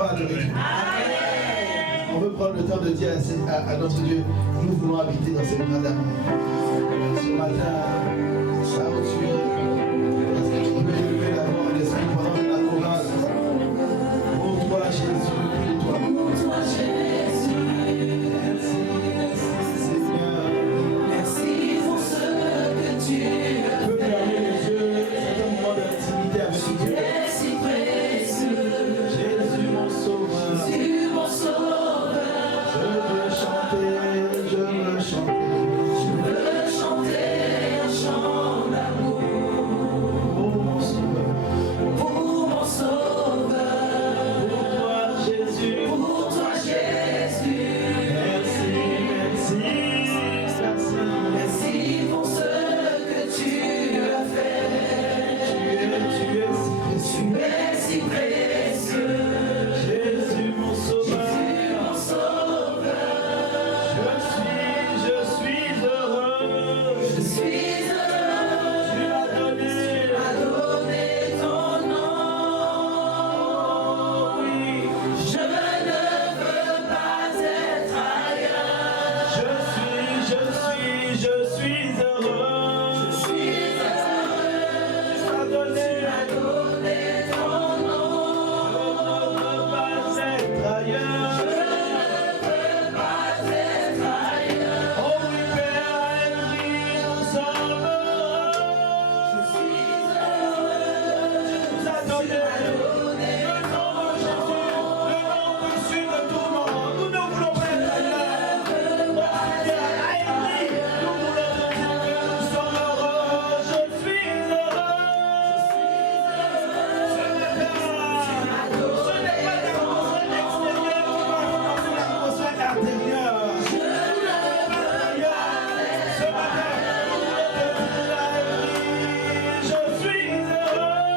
va adorer Dieu. On veut prendre le temps de dire à notre Dieu, nous voulons habiter dans ces bras d'amour. Ce matin, là où tu es, est-ce que tu peux élever la voix en esprit pendant la chorale? Pour toi, Jésus, pour toi. Pour toi, Jésus. Merci, Seigneur. Merci pour ce que tu as fait. Tu peux fermer les yeux, c'est un moment d'intimité avec Dieu. Tu es si précieux. Jésus, mon sauveur. Jésus, mon sauveur. Je veux chanter, je veux chanter. Je veux chanter un chant d'amour. Pour mon sauveur. Pour mon sauveur. Pour toi, Jésus. Pour toi, Jésus. Merci, merci, merci. Merci pour ce que tu as fait. Tu es si précieux. Jésus, mon sauveur. Jésus, mon sauveur. Je suis heureux. Je suis heureux. Tu as donné ton nom. Oui. Je ne veux pas être ailleurs. Je suis heureux. Je suis heureux. Tu as donné ton nom. Je ne veux pas être ailleurs. Je ne veux pas être ailleurs. Oh oui, Père, nous sommes heureux. Je suis heureux. Tu nous as donné le nom de Jésus, le nom au-dessus de tout nom. Nous ne voulons pas être ailleurs. Oh Seigneur, Haïti, nous voulons te dire que nous sommes heureux. Je suis heureux. Ce matin, ce n'est pas l'atmosphère extérieure qui va influencer l'atmosphère intérieure. Ce matin, nous voulons te dire, Haïti, je suis heureux.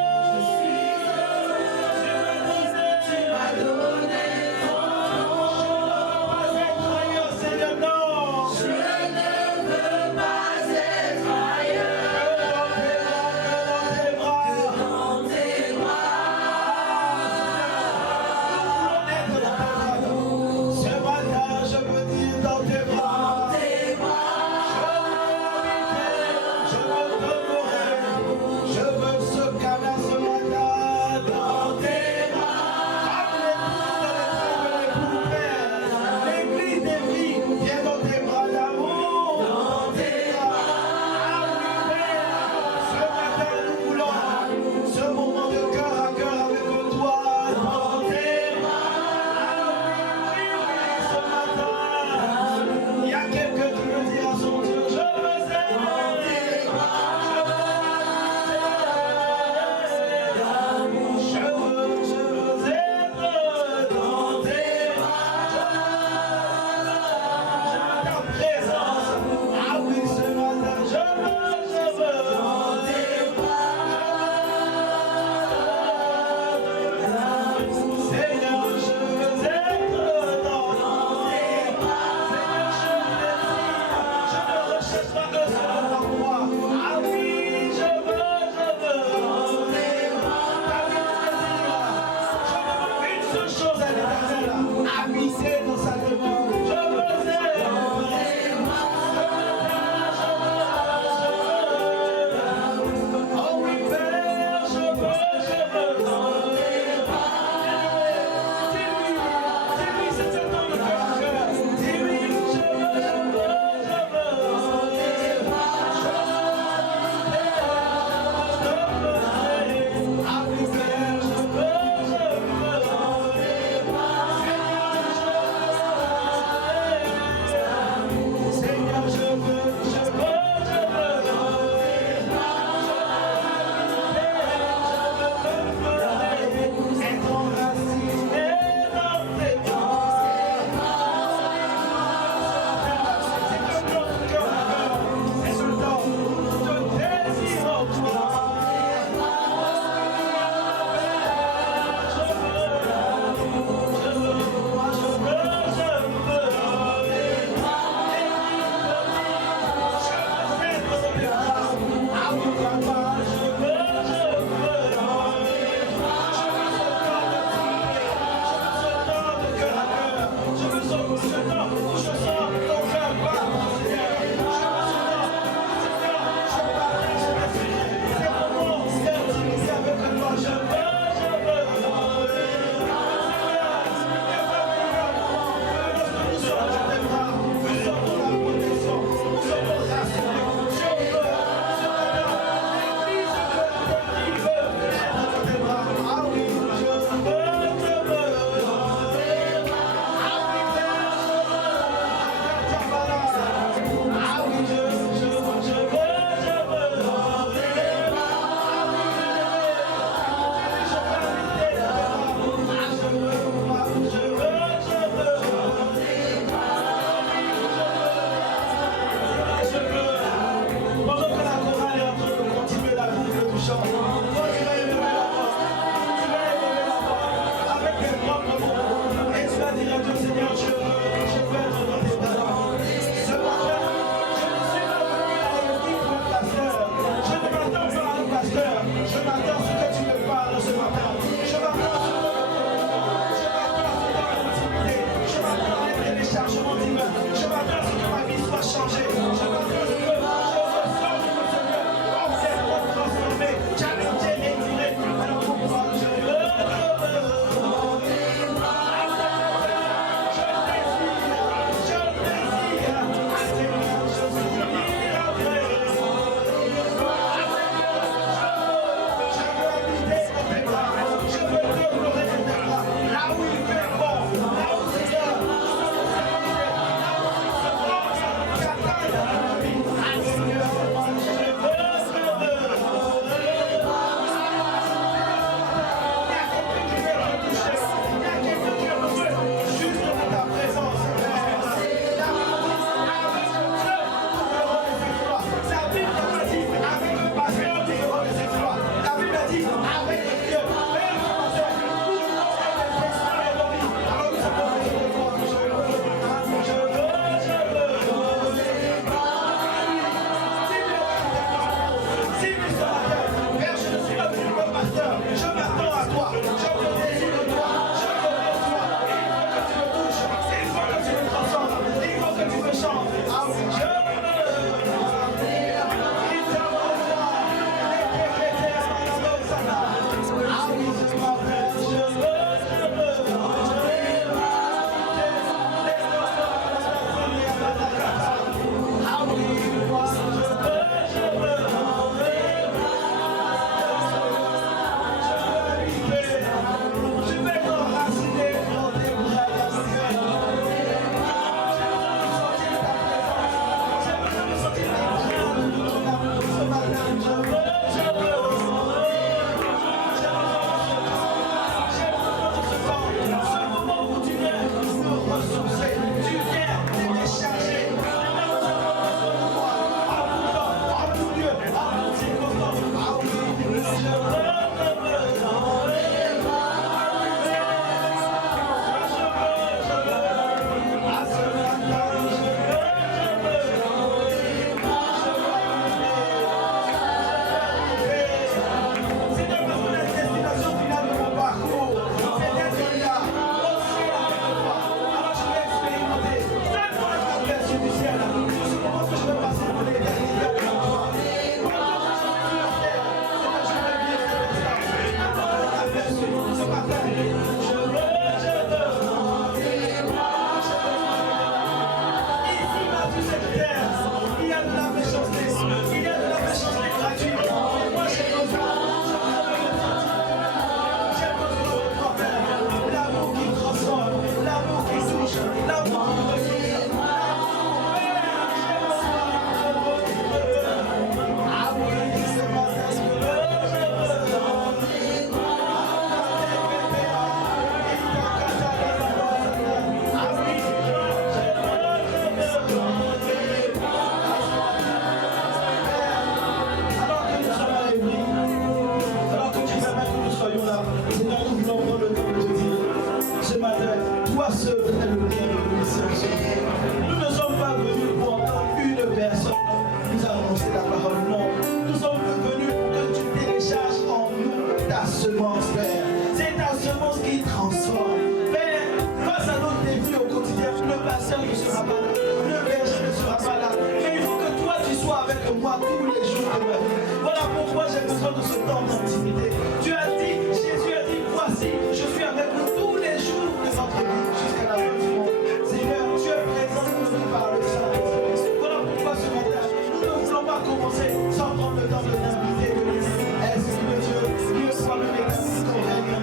ta semence, Père. C'est ta semence qui transforme. Père, face à notre défi au quotidien, le pasteur ne sera pas là, le berger ne sera pas là. Mais il faut que toi, tu sois avec moi tous les jours de ma vie. Voilà pourquoi j'ai besoin de ce temps d'intimité. Tu as dit, Jésus a dit, voici, je suis avec vous tous les jours de notre vie jusqu'à la fin du monde. Seigneur, tu es présent dans nous par le Saint-Esprit. Voilà pourquoi ce matin, nous ne voulons pas commencer sans prendre le temps de t'inviter, de dire, Esprit de Dieu, Dieu soit le mécanisme qu'on règne.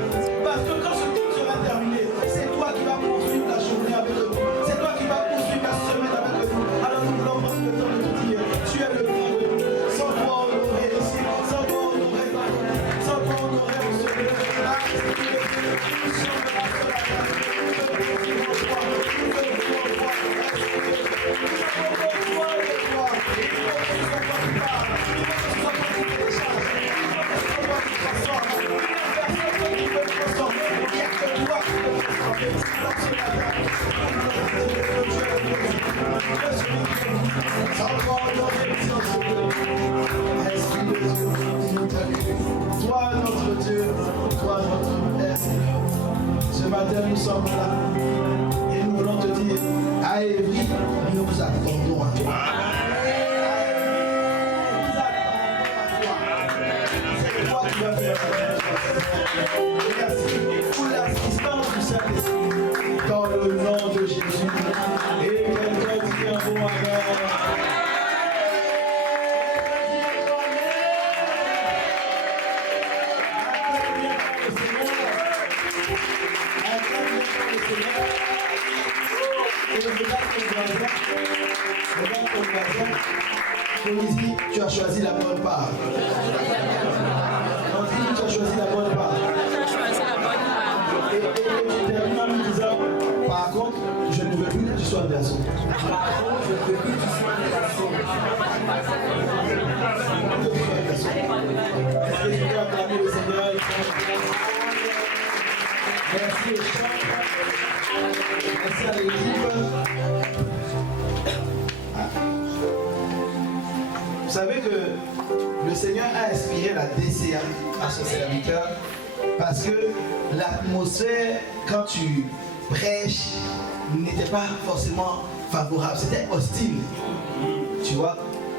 Parce que quand ce culte sera terminé, c'est toi qui vas poursuivre la journée avec nous. C'est toi qui vas poursuivre la semaine avec nous. Alors nous voulons prendre le temps de te dire, tu es le Dieu de nous. Sans toi honorer ici, sans toi honorer dans le monde, sans toi honorer au Seigneur. Là, Esprit de Dieu, nous sommes là sur la terre. Nous te bénissons en toi, nous te bénissons en toi, Esprit de Dieu. Nous avons besoin de toi. Il faut que tu sois toi qui parles. Il faut que tu sois toi qui télécharge. Il faut que tu sois toi qui transforme. Il n'y a personne qui peut transformer. Il n'y a que toi qui peux transformer. Alors ce matin, nous voulons te dire que tu es le Dieu. Sans toi honorer, sans Dieu. Esprit de Dieu, nous t'aimons. Toi notre Dieu, toi notre Père. Ce matin nous sommes là et nous voulons te dire, à Évry, nous vous attendons à toi. C'est toi qui vas faire. Merci pour l'assistance du Saint-Esprit. Dans le nom de Jésus. Et quelqu'un dit un bon amen. Poésie, tu as choisi la bonne part. André, tu as choisi la bonne part. Et tu termines en me disant, par contre, je ne veux plus que tu sois un garçon. Par contre, je ne veux plus que tu sois un garçon. Est-ce que tu peux acclamer le Seigneur? Merci aux chants. Merci à l'équipe. Vous savez que le Seigneur a inspiré la DCA à son serviteur parce que l'atmosphère, quand tu prêches, n'était pas forcément favorable, c'était hostile. Tu vois,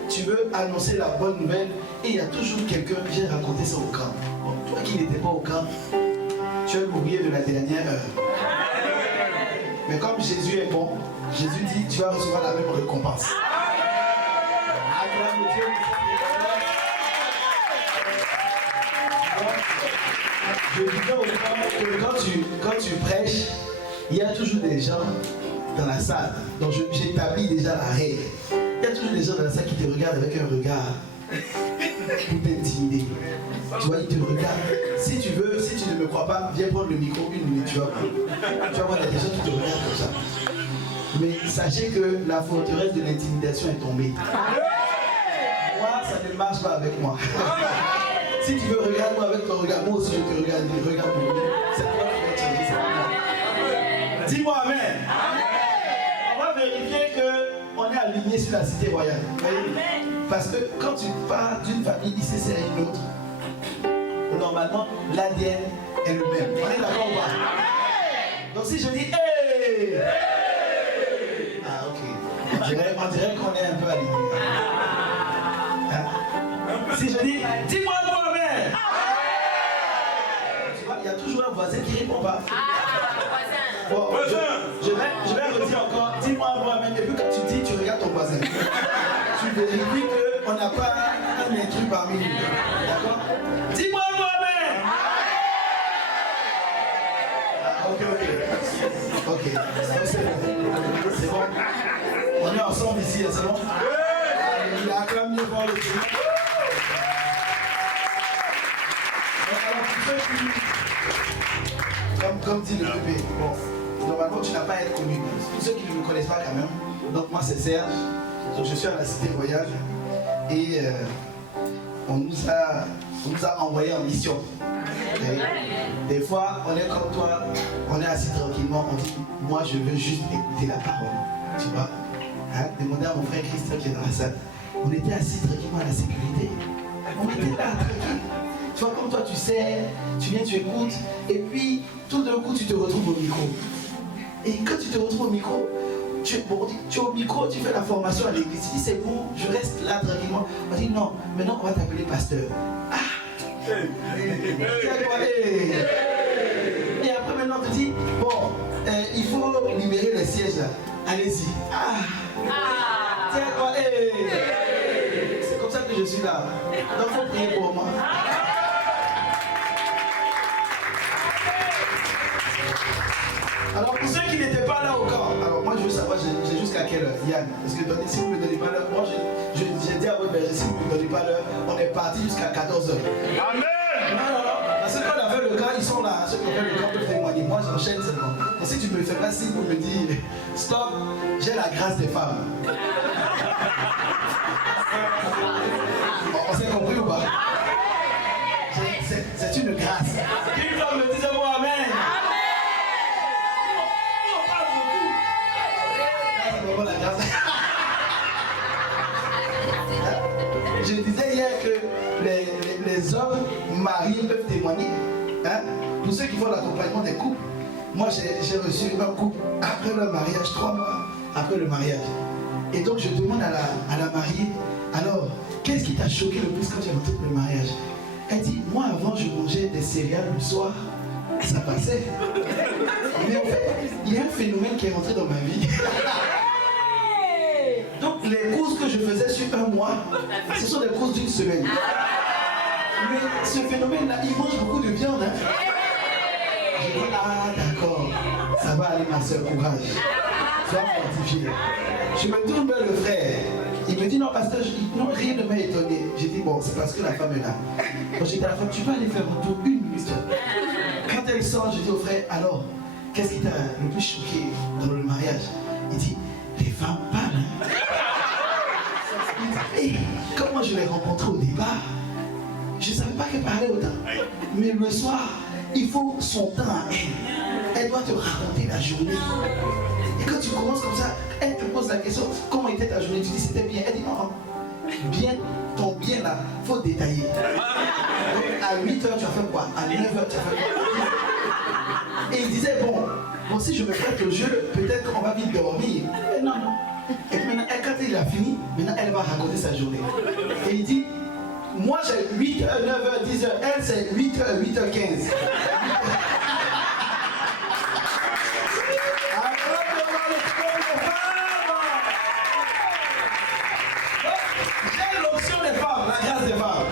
tu veux annoncer la bonne nouvelle et il y a toujours quelqu'un qui vient raconter ça au camp. Bon, toi qui n'étais pas au camp, tu es l'ouvrier de la dernière heure. Mais comme Jésus est bon, Jésus dit tu vas recevoir la même récompense. Acclame Dieu. Je disais au camp que quand tu prêches, il y a toujours des gens dans la salle. Donc j'établis déjà la règle. Il y a toujours des gens dans la salle qui te regardent avec un regard pour t'intimider. Tu vois, ils te regardent. Si tu veux, si tu ne me crois pas, viens prendre le micro une minute, tu vas voir, il y a des gens qui te regardent comme ça. Mais sachez que la forteresse de l'intimidation est tombée. Moi, ça ne marche pas avec moi. Si tu veux, regarde-moi avec ton regard. Moi aussi, je te regarde. Regarde-moi. C'est toi qui vas changer, c'est moi. Dis-moi Amen. On va vérifier qu'on est aligné sur la cité royale. Parce que quand tu pars d'une famille, ici c'est une autre. Normalement, l'ADN est le même. On est d'accord ou pas? Donc si je dis hey! Ah ok. On dirait qu'on est un peu aligné. Hein? Si je dis dis-moi Mohamed! Tu vois, il y a toujours un voisin qui répond pas. Bon, je vais redire encore, dis-moi Mohamed, et puis quand tu dis, tu regardes ton voisin. Tu vérifies qu'on n'a pas un intrus parmi nous. D'accord? Dis-moi Mohamed! Ah, ok. C'est bon. C'est bon. On est ensemble ici, c'est bon? Il a acclamé pour le Seigneur. Comme dit le bébé, bon, normalement tu n'as pas à être connu. Pour ceux qui ne me connaissent pas quand même, donc moi c'est Serge, donc je suis à la Cité Royale et on nous a envoyés en mission. Et des fois on est comme toi, on est assis tranquillement, on dit moi je veux juste écouter la parole. Tu vois, hein? Demandez à mon frère Christian qui est dans la salle. On était assis tranquillement à la sécurité. On était là tranquille. Tu vois, comme toi, tu sais, tu viens, tu écoutes, et puis tout d'un coup, tu te retrouves au micro. Et quand tu te retrouves au micro, tu es au micro, tu fais la formation à l'église. Tu dis, c'est bon, je reste là tranquillement. On dit, non, maintenant, on va t'appeler pasteur. Ah! Et après, maintenant, on te dit, bon, il faut libérer les sièges là. Allez-y. Tiens, quoi, c'est comme ça que je suis là. Donc, il faut prier pour moi. Alors, pour ceux qui n'étaient pas là au camp, alors moi je veux savoir, j'ai jusqu'à quelle heure, Yann? Parce que si vous ne me donnez pas l'heure, moi j'ai dit à votre berger, si vous ne me donnez pas l'heure, on est parti jusqu'à 14h. Amen! Non. Parce que quand on a fait le camp, ils sont là. Ceux qui ont fait le camp peuvent témoigner. Moi j'enchaîne seulement. Et si tu ne me fais pas signe pour me dire, stop, j'ai la grâce des femmes. On s'est compris ou pas? C'est une grâce. Une femme me disait moi amen. Je disais hier que les hommes mariés peuvent témoigner. Hein? Pour ceux qui font l'accompagnement des couples, moi j'ai reçu un couple après le mariage, 3 mois après le mariage. Et donc je demande à la mariée, alors qu'est-ce qui t'a choqué le plus quand tu es rentré pour le mariage? Elle dit, moi avant je mangeais des céréales le soir, ça passait. Mais en fait, il y a un phénomène qui est rentré dans ma vie. Donc les courses que je faisais sur un mois, ce sont des courses d'une semaine. Mais ce phénomène-là, il mange beaucoup de viande. Hein? Je dis, ah d'accord, ça va aller ma soeur, courage. Sois fortifié. Je me tourne vers le frère. Il me dit, non pasteur, non, rien ne m'a étonné. J'ai dit, bon, c'est parce que la femme est là. Donc j'ai dit à la femme, tu vas aller faire un tour 1 minute. Quand elle sort, je dis au frère, alors, qu'est-ce qui t'a le plus choqué dans le mariage? Il dit, les femmes parlent. Hein? Et comme moi je l'ai rencontrée au départ, je ne savais pas qu'elle parlait autant. Mais le soir, il faut son temps à elle. Elle doit te raconter la journée. Et quand tu commences comme ça, elle te pose la question, comment était ta journée? Tu dis c'était bien. Elle dit non, bien, ton bien là, il faut détailler. Donc à 8h tu as fait quoi? À 9h tu as fait quoi? Et il disait bon si je me prête au jeu, peut-être qu'on va vite dormir. Mais non. Et puis maintenant, quand il a fini, maintenant elle va raconter sa journée. Et il dit, moi j'ai 8h, 9h, 10h, elle c'est 8h, 8h15. J'ai l'option des femmes, la grâce des femmes.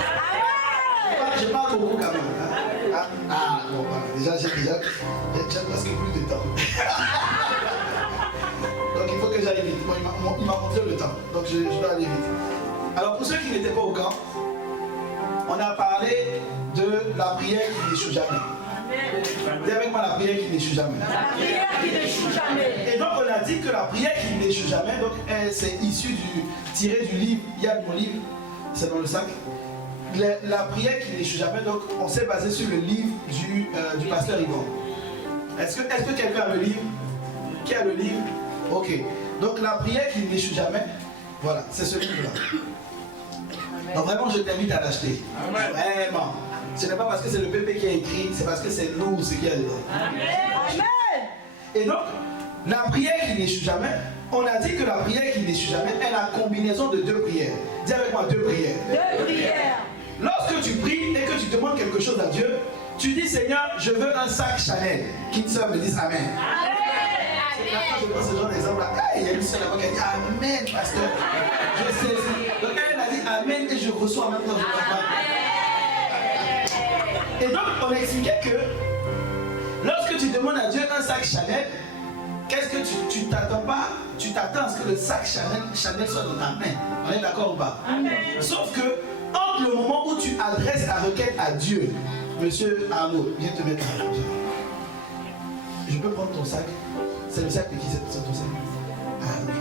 Je parle beaucoup quand même. Bon, déjà j'ai presque plus de temps. Donc il faut que j'aille vite. Bon, il m'a montré le temps, donc je dois aller vite. Alors pour ceux qui n'étaient pas au camp, on a parlé de la prière qui n'échoue jamais. Dis avec moi la prière qui n'échoue jamais. La prière qui n'échoue jamais. Et donc on a dit que la prière qui n'échoue jamais, donc c'est issu tiré du livre, il y a mon livre, c'est dans le sac. La prière qui n'échoue jamais, donc on s'est basé sur le livre du pasteur Yvon. Est-ce que quelqu'un a le livre? Qui a le livre? Ok. Donc la prière qui n'échoue jamais, voilà, c'est ce livre-là. Donc vraiment, je t'invite à l'acheter. Vraiment. Ce n'est pas parce que c'est le pépé qui a écrit, c'est parce que c'est nous ce qu'il y a dedans. Amen. Et donc, la prière qui n'échoue jamais, on a dit que la prière qui n'échoue jamais est la combinaison de 2 prières. Dis avec moi 2 prières. 2 prières. Lorsque tu pries et que tu demandes quelque chose à Dieu, tu dis Seigneur, je veux un sac Chanel. Qu'une sœur me dise Amen. Amen. Quand je prends ce genre d'exemple là, il y a une sœur là-bas qui a dit Amen, pasteur. Je sais. Donc elle a dit Amen et je reçois en même temps. Et donc on expliquait que lorsque tu demandes à Dieu un sac Chanel, qu'est-ce que tu t'attends pas? Tu t'attends à ce que le sac Chanel soit dans ta main. On est d'accord ou pas? Amen. Sauf que entre le moment où tu adresses ta requête à Dieu, monsieur Arnaud, viens te mettre à l'envers. Je peux prendre ton sac? C'est le sac de qui? C'est ton sac? Ah ok.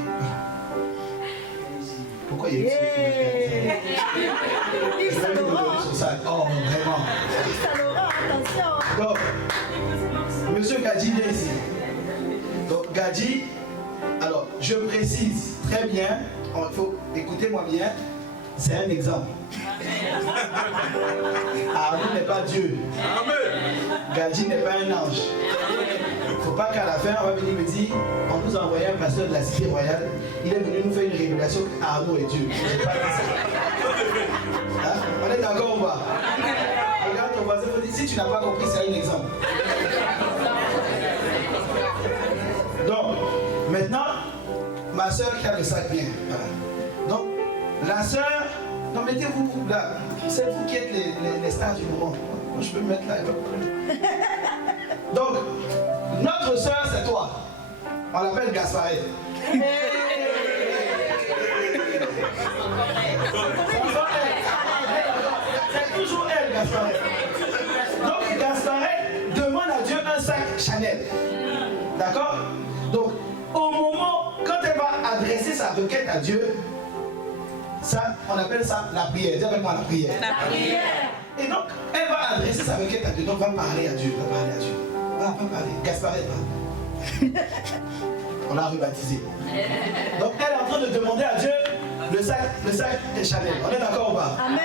Pourquoi il y a une je vais lui donner son sac. Oh vraiment. Donc, monsieur Gadji vient ici. Donc Gadji, alors je précise très bien, il faut écouter-moi bien, c'est un exemple. Aaron n'est pas Dieu. Gadi n'est pas un ange. Il ne faut pas qu'à la fin, on va venir me dire, on nous a envoyé un pasteur de la cité royale, il est venu nous faire une révélation qu'Aaron est Dieu. C'est pas ça. Hein? On est d'accord ou pas? Regarde ton voisin, si tu n'as pas compris, c'est un exemple. Donc, maintenant, ma soeur qui a le sac bien. Voilà. Donc, la soeur, non, mettez-vous là. C'est vous qui êtes les stars du moment. Moi, je peux me mettre là, il n'y a pas de problème. Donc, notre soeur, c'est toi. On l'appelle Gasparet. C'est toujours elle, Gasparet. Donc, Gasparet demande à Dieu un sac Chanel. D'accord? Donc, au moment, quand elle va adresser sa requête à Dieu, ça, on appelle ça la prière. Dis avec moi la prière. La prière. Et donc, elle va adresser sa requête à Dieu. Donc, va parler à Dieu. Va parler à Dieu. Va parler. Gasparet, va. On l'a rebaptisé. Donc, elle est en train de demander à Dieu le sac Chanel. On est d'accord ou pas? Amen.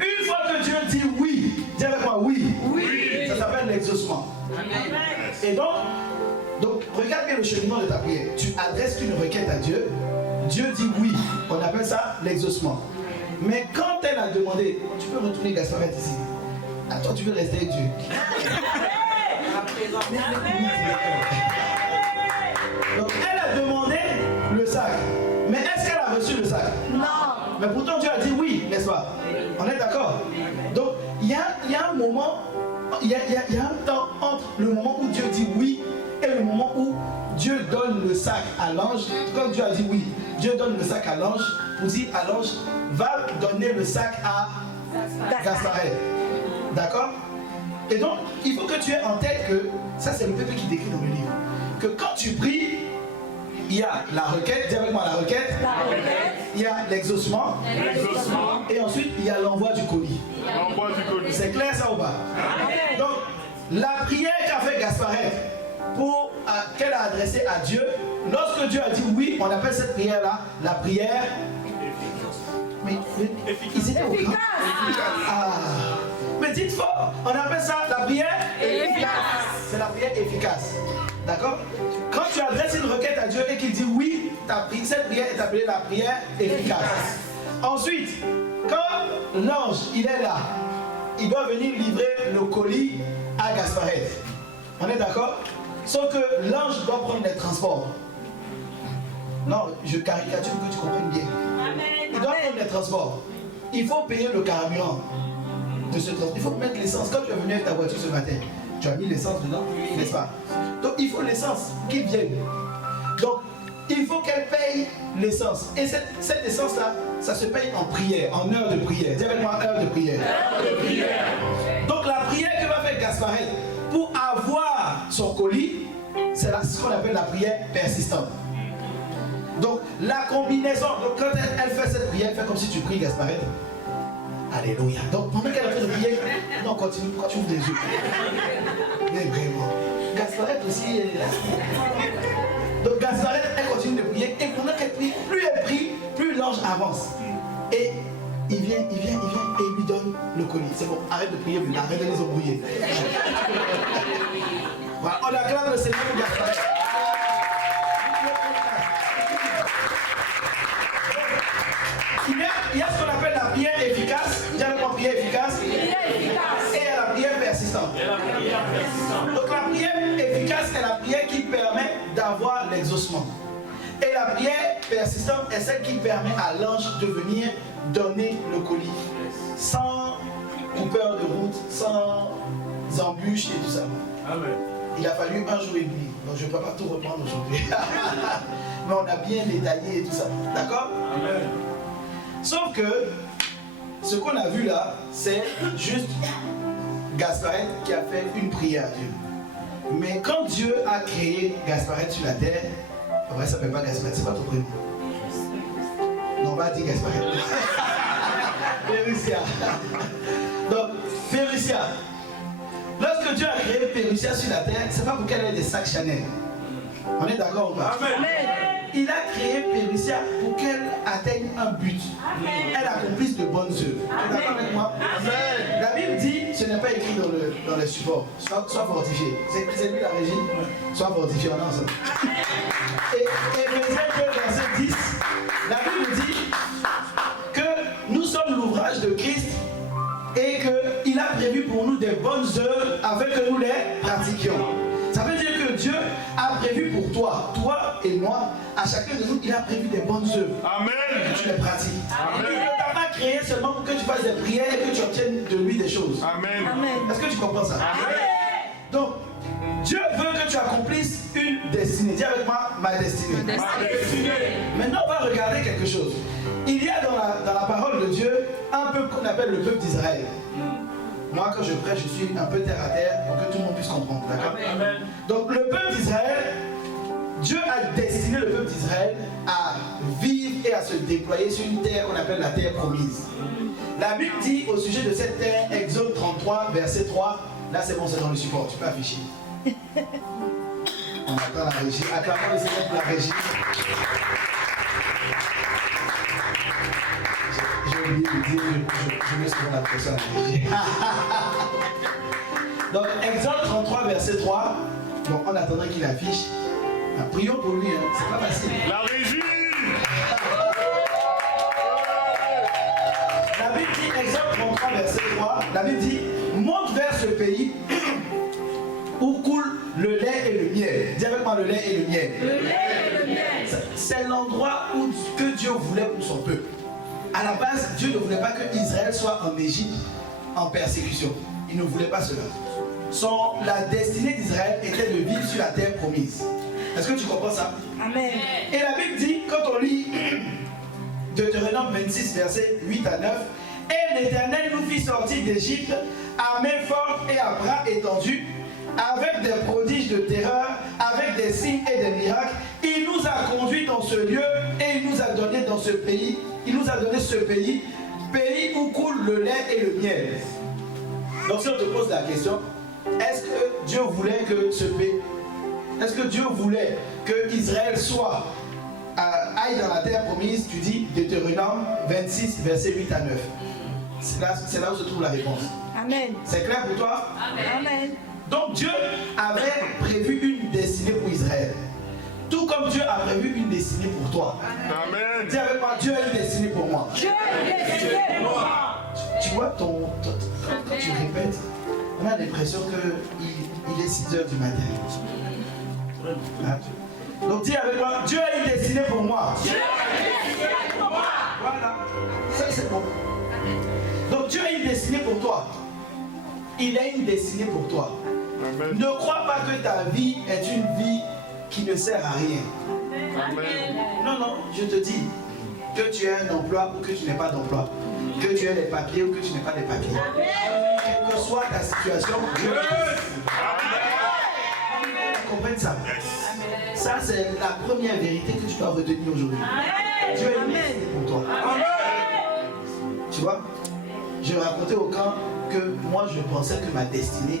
Une fois que Dieu dit oui, dis avec moi oui. Oui. Ça s'appelle l'exaucement. Amen. Et donc, regarde bien le cheminement de ta prière. Tu adresses une requête à Dieu. Dieu dit oui. On appelle ça l'exaucement. Mais quand elle a demandé, tu peux retourner Gasparet ici. Ah, toi, tu veux rester avec Dieu. Donc, elle a demandé le sac. Mais est-ce qu'elle a reçu le sac? Non. Mais pourtant, Dieu a dit oui, n'est-ce pas? On est d'accord? Donc, il y a un moment, il y a un temps entre le moment où Dieu dit oui et le moment où Dieu donne le sac à l'ange. Quand Dieu a dit oui, Dieu donne le sac à l'ange pour dire à l'ange, va donner le sac à Gasparet. D'accord? Et donc, il faut que tu aies en tête que, ça c'est le peuple qui décrit dans le livre, que quand tu pries, il y a la requête, dis avec moi la requête, il y a l'exaucement, et ensuite il y a l'envoi du colis. C'est clair ça ou pas? Donc, la prière qu'a fait Gasparet, qu'elle a adressée à Dieu, lorsque Dieu a dit oui, on appelle cette prière-là la prière efficace. Ah. Mais dites fort, on appelle ça la prière efficace. C'est la prière efficace. D'accord? Quand tu adresses une requête à Dieu et qu'il dit oui, cette prière est appelée la prière efficace. Ensuite, quand l'ange il est là, il doit venir livrer le colis à Gasparet. On est d'accord? Sauf que l'ange doit prendre les transports. Non, je caricature pour que tu comprennes bien. Il doit prendre les transports. Il faut payer le carburant de ce transport. Il faut mettre l'essence. Quand tu es venu avec ta voiture ce matin, tu as mis l'essence dedans, n'est-ce pas? Donc il faut l'essence qui vienne. Donc il faut qu'elle paye l'essence. Et cette essence-là, ça se paye en prière, en heure de prière. Dis avec moi, heure de prière. Heure de prière. Donc la prière que va faire Gasparet pour avoir son colis, c'est ce qu'on appelle la prière persistante. Donc la combinaison, donc quand elle fait cette prière, elle fait comme si tu pries Gasparet. Alléluia. Donc pendant qu'elle a fait de prier, non, continue, pourquoi tu ouvres les yeux? Mais vraiment. Gasparet aussi, elle est là. Donc Gasparet, elle continue de prier, et pendant qu'elle prie, plus elle prie, plus l'ange avance. Et il vient, et il lui donne le colis. C'est bon, arrête de prier, arrête de les embrouiller. Voilà, on acclame le Seigneur pour Gasparet. Il y a ce qu'on appelle la prière efficace. Il y a la prière efficace. Et la prière persistante. Donc la prière efficace est la prière qui permet d'avoir l'exaucement. Et la prière persistante est celle qui permet à l'ange de venir donner le colis. Sans coupeur de route, sans embûches et tout ça. Amen. Il a fallu un jour et demi. Donc je ne peux pas tout reprendre aujourd'hui. Mais on a bien détaillé et tout ça. D'accord? Amen. Sauf que ce qu'on a vu là, c'est juste Gasparet qui a fait une prière à Dieu. Mais quand Dieu a créé Gasparet sur la terre, en vrai, ça ne s'appelle pas Gasparet, c'est pas ton prénom. Non, on va dire Gasparet. Pérusia. Donc, Pérusia. Lorsque Dieu a créé Pérusia sur la terre, c'est pas pour qu'elle ait des sacs Chanel. On est d'accord ou pas? Amen. il a créé Périssia pour qu'elle atteigne un but. Elle accomplisse de bonnes œuvres. Tu es d'accord avec moi? Amen. La Bible dit, ce n'est pas écrit dans les supports, sois fortifié. C'est lui la régie? Sois fortifié, on est ensemble. Et Éphésiens 2, verset 10, la Bible dit que nous sommes l'ouvrage de Christ et qu'il a prévu pour nous des bonnes œuvres afin que nous les pratiquions. Ça veut dire que Dieu a prévu pour toi et moi, à chacun de nous, il a prévu des bonnes œuvres. Amen. Que tu les pratiques. Amen. Il ne t'a pas créé seulement pour que tu fasses des prières et que tu obtiennes de lui des choses. Amen. Est-ce que tu comprends ça? Amen. Donc, Dieu veut que tu accomplisses une destinée. Dis avec moi, ma destinée. Ma destinée. Maintenant, on va regarder quelque chose. Il y a dans la parole de Dieu un peuple qu'on appelle le peuple d'Israël. Moi, quand je prêche, je suis un peu terre à terre pour que tout le monde puisse comprendre. D'accord? Donc, le peuple d'Israël, Dieu a destiné le peuple d'Israël à vivre et à se déployer sur une terre qu'on appelle la terre promise. La Bible dit au sujet de cette terre, Exode 33, verset 3, là c'est bon, c'est dans le support, tu peux afficher. On attend la régie. Acclamons le Seigneur pour la régie. J'ai oublié de dire, je me suis la pression à la régie. Donc, Exode 33, verset 3. Donc, en attendant qu'il affiche, prions pour lui, hein. C'est pas facile. La régie. La Bible dit, Exode 33, verset 3, la Bible dit, monte vers ce pays où coule le lait et le miel. Dis avec moi le lait et le miel. Le lait et le miel. C'est l'endroit que Dieu voulait pour son peuple. À la base, Dieu ne voulait pas que Israël soit en Égypte en persécution. Il ne voulait pas cela. La destinée d'Israël était de vivre sur la terre promise. Est-ce que tu comprends ça? Amen. Et la Bible dit, quand on lit Deutéronome 26, versets 8 à 9, et l'Éternel nous fit sortir d'Égypte à main forte et à bras étendus, avec des prodiges de terreur, avec des signes et des miracles. Il nous a conduits dans ce lieu et il nous a donné dans ce pays. Il nous a donné ce pays, pays où coule le lait et le miel. Donc si on te pose la question, est-ce que Dieu voulait que ce pays, est-ce que Dieu voulait que Israël aille dans la terre promise? Tu dis Deutéronome 26, versets 8 à 9. C'est là où se trouve la réponse. Amen. C'est clair pour toi? Amen. Donc Dieu avait prévu une destinée pour Israël. Tout comme Dieu a prévu une destinée pour toi. Amen. Dis avec moi, Dieu a une destinée pour moi. Dieu a une destinée pour moi. Tu vois, quand tu répètes, on a l'impression qu'il est 6 heures du matin. Donc dis avec moi, Dieu a une destinée pour moi. Dieu a une destinée pour moi. Voilà. Ça c'est bon. Donc Dieu a une destinée pour toi. Il a une destinée pour toi. Amen. Ne crois pas que ta vie est une vie qui ne sert à rien. Amen. Non, je te dis que tu as un emploi ou que tu n'as pas d'emploi, que tu as des papiers ou que tu n'as pas des papiers. Amen. Quelle que soit ta situation, Dieu comprenne ça. Ça, c'est la première vérité que tu dois retenir aujourd'hui. Dieu est une pour toi. Amen. Tu vois, je racontais au camp que moi, je pensais que ma destinée,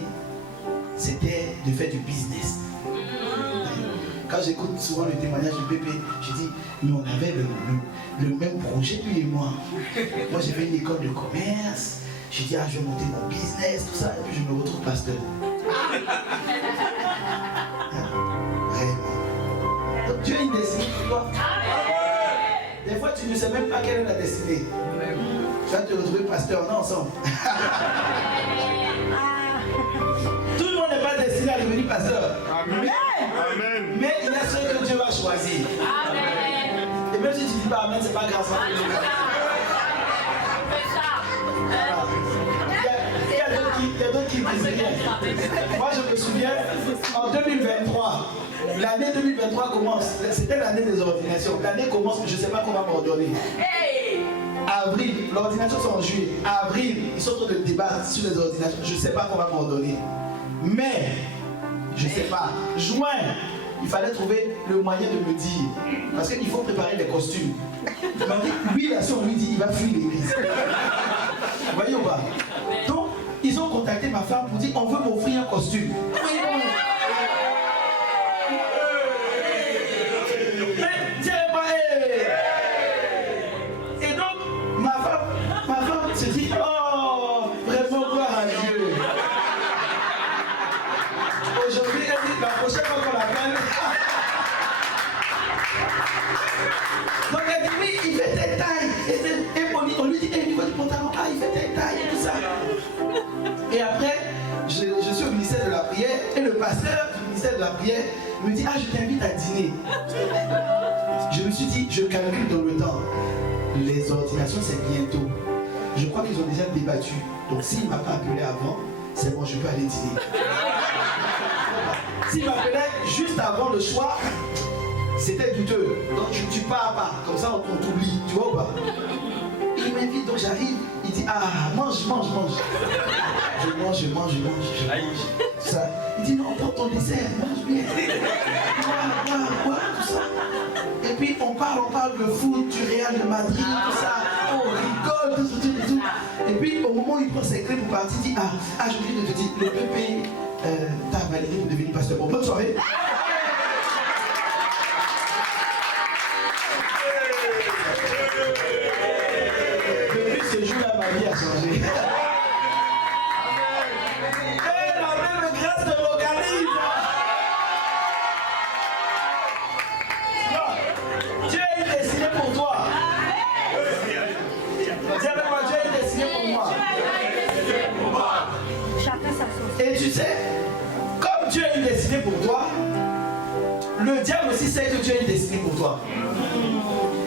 c'était de faire du business. Quand j'écoute souvent le témoignage de Pépé, je dis, mais on avait le même projet, lui et moi. Moi, j'ai fait une école de commerce. Je dis, je vais monter mon business, tout ça, et puis je me retrouve pasteur. Vraiment. Donc Dieu a une destinée pour toi. Des fois, tu ne sais même pas quelle est la destinée. Tu vas te retrouver pasteur, on est ensemble. Tout le monde n'est pas destiné à devenir pasteur. Amen. Mais il y a ceux que Dieu va choisir. Amen. Et même si tu ne dis pas Amen, c'est pas grave. Il y a d'autres qui disent rien. Moi je me souviens, en 2023, l'année 2023 commence. C'était l'année des ordinations. L'année commence, mais je ne sais pas comment m'ordonner. Avril, l'ordination c'est en juillet. Avril, ils sont en train de débattre sur les ordinations. Je ne sais pas comment m'ordonner. Mais, je ne sais pas. Juin, il fallait trouver le moyen de me dire. Parce qu'il faut préparer les costumes. Il m'a dit, lui, là, si on lui dit, il va fuir l'église. Vous voyez ou pas? Donc, ils ont contacté ma femme pour dire, on veut m'offrir un costume. Mais, dis Aujourd'hui, elle dit la prochaine fois qu'on l'appelle. Donc elle dit oui, il fait telle taille. Et on lui dit, niveau du pantalon, ah, il fait telle taille et tout ça. Et après, je suis au ministère de la prière et le pasteur du ministère de la prière me dit, ah, je t'invite à dîner. Je me suis dit, je calcule dans le temps. Les ordinations, c'est bientôt. Je crois qu'ils ont déjà débattu. Donc s'il ne m'a pas appelé avant, c'est bon, je peux aller dîner. S'il m'appelait juste avant le choix, c'était douteux. Donc tu pars pas. Comme ça, on t'oublie. Tu vois ou pas? Il m'invite, donc j'arrive. Il dit, ah, mange. Je mange. Ça. Il dit, non, prends ton dessert, mange bien. Quoi, tout ça. Et puis on parle de foot, du Real de Madrid, tout ça. On rigole, tout. Et puis au moment où il prend ses clés pour partir, il dit, ah, j'ai oublié de te dire, le PP t'a validé pour devenir pasteur. Bon, bonne soirée. Depuis ce jour-là, ma vie a changé. Et la même grâce te localise. Dieu est destiné pour toi. Dis avec moi, Dieu est destiné pour moi. Et tu sais, comme Dieu est destiné pour toi, le diable aussi sait que Dieu est destiné pour toi.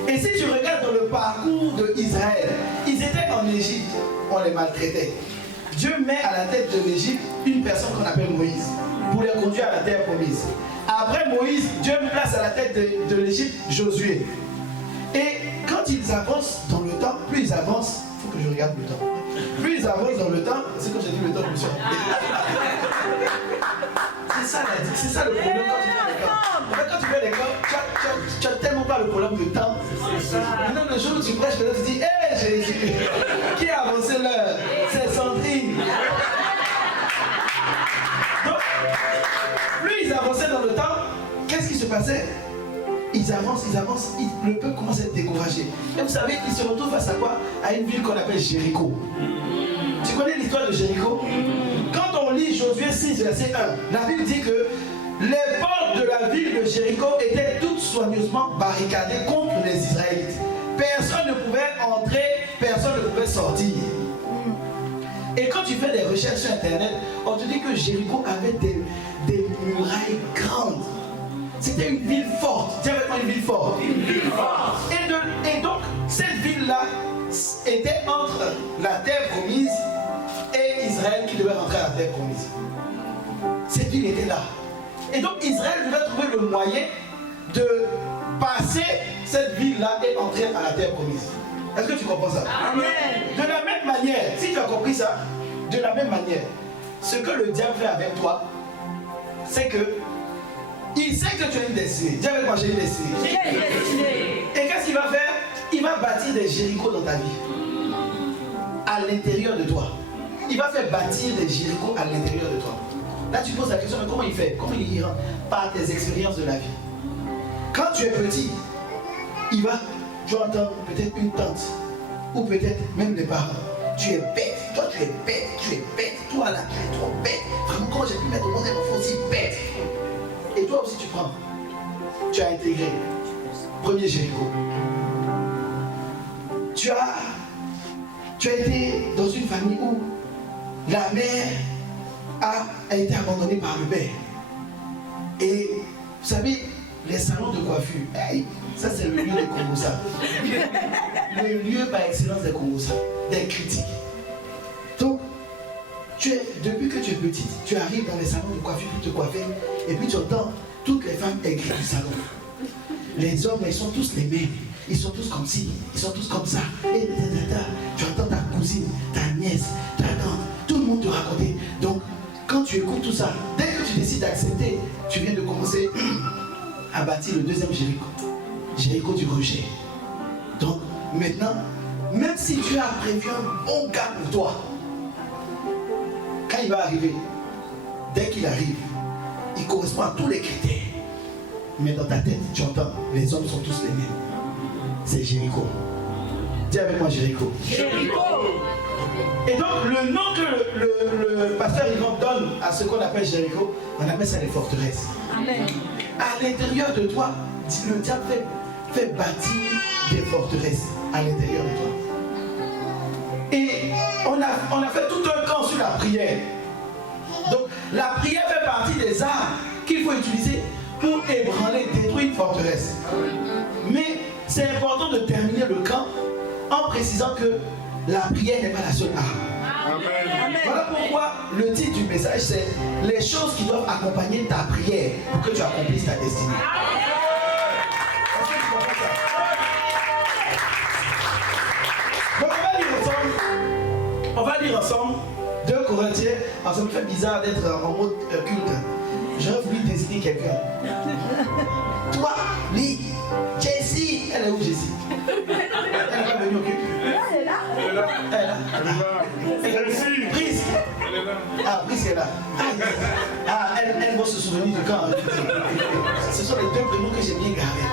Et si tu regardes dans le parcours d'Israël, ils étaient en Égypte, on les maltraitait. Dieu met à la tête de l'Égypte une personne qu'on appelle Moïse, pour les conduire à la terre promise. Après Moïse, Dieu place à la tête de l'Égypte Josué. Et quand ils avancent dans le temps, plus ils avancent, il faut que je regarde le temps. Plus ils avancent dans le temps, c'est quand j'ai dit le temps, je me suis rappelé. C'est ça le problème quand tu fais l'école. En fait, quand tu fais l'école, tu n'as tellement pas le problème de temps. Maintenant, le jour où tu prêches, tu dis, hé Jésus, qui a avancé l'heure? C'est Sandrine. Donc, plus ils avançaient dans le temps, qu'est-ce qui se passait? Ils avancent, le peuple commence à être découragé. Et vous savez, ils se retrouvent face à quoi? À une ville qu'on appelle Jéricho. Tu connais l'histoire de Jéricho? Quand on lit Josué 6, verset 1, la Bible dit que les portes de la ville de Jéricho étaient toutes soigneusement barricadées contre les Israélites. Personne ne pouvait entrer, personne ne pouvait sortir. Et quand tu fais des recherches sur Internet, on te dit que Jéricho avait des murailles grandes. C'était une ville forte. Dis avec moi, une ville forte. Une ville forte. Et donc, cette ville-là était entre la terre promise et Israël qui devait rentrer à la terre promise. Cette ville était là. Et donc, Israël devait trouver le moyen de passer cette ville-là et entrer à la terre promise. Est-ce que tu comprends ça? Amen. De la même manière, si tu as compris ça, de la même manière, ce que le diable fait avec toi, c'est que il sait que tu as une destinée. Dis avec moi, j'ai une destinée. J'ai une destinée. Et qu'est-ce qu'il va faire? Il va bâtir des Jéricho dans ta vie. À l'intérieur de toi. Il va faire bâtir des Jéricho à l'intérieur de toi. Là, tu poses la question, mais comment il fait? Comment il y rentre? Par tes expériences de la vie. Quand tu es petit, tu vas entendre peut-être une tante, ou peut-être même les parents. Tu es bête, toi tu es bête, toi là, tu es trop bête. Vraiment, comment j'ai pu mettre au monde un enfant aussi bête? Et toi aussi tu prends. Tu as intégré. Premier Jéricho. Tu as été dans une famille où la mère a été abandonnée par le père. Et vous savez, les salons de coiffure, ça c'est le lieu des Congossas. Le lieu par excellence des Congossas, des critiques. Donc, depuis que tu es petite, tu arrives dans les salons de coiffure pour te coiffer, et puis tu entends toutes les femmes aigries du salon. Les hommes, ils sont tous les mêmes. Ils sont tous comme ci, ils sont tous comme ça. Et tu entends ta cousine, ta nièce, ta tante, tout le monde te raconter. Donc, quand tu écoutes tout ça, dès que tu décides d'accepter, tu viens de commencer à bâtir le deuxième Jéricho. Jéricho du rejet. Donc, maintenant, même si tu as prévu un bon gars pour toi, quand il va arriver, dès qu'il arrive, il correspond à tous les critères. Mais dans ta tête, tu entends, les hommes sont tous les mêmes. C'est Jéricho. Dis avec moi Jéricho. Jéricho. Et donc, le nom que le pasteur Yvan donne à ce qu'on appelle Jéricho, on appelle ça les forteresses. Amen. À l'intérieur de toi, le diable fait bâtir des forteresses à l'intérieur de toi. Et on a fait tout un camp sur la prière. Donc, la prière fait partie des armes qu'il faut utiliser pour ébranler, détruire une forteresse. Mais c'est important de terminer le camp en précisant que la prière n'est pas la seule arme. Amen. Voilà pourquoi le titre du message, c'est les choses qui doivent accompagner ta prière pour que tu accomplisses ta destinée. Est-ce que tu comprends ça? Donc on va lire ensemble 2 Corinthiens. Alors ça me fait bizarre d'être en mode culte. J'aurais voulu désigner quelqu'un. Toi, Lee, Jessie. Elle est où Jessie? Elle n'est pas venue au culte. Elle est là. Elle est là. Elle est là. Elle est là. Jessie. Prise. Elle est là. Ah, Prise est là. Ah, elle va se souvenir du camp. Ce sont les 2 prénoms que j'ai bien gardés.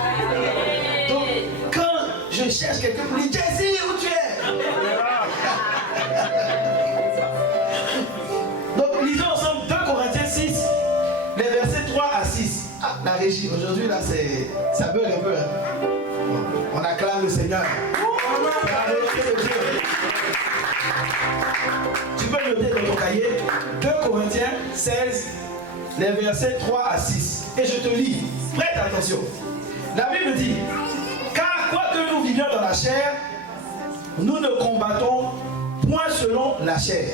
Donc, quand je cherche quelqu'un pour lui dire Jessie, où tu es? Elle est là. Donc, lisons ensemble 2 Corinthiens 6, les versets 3 à 6. Ah, la régie, aujourd'hui, là, ça bug un peu. Hein. Bon, on acclame le Seigneur. La vérité de Dieu. Tu peux noter dans ton cahier 2 Corinthiens 16, les versets 3 à 6. Et je te lis. Prête attention. La Bible dit, car quoique nous vivions dans la chair, nous ne combattons point selon la chair.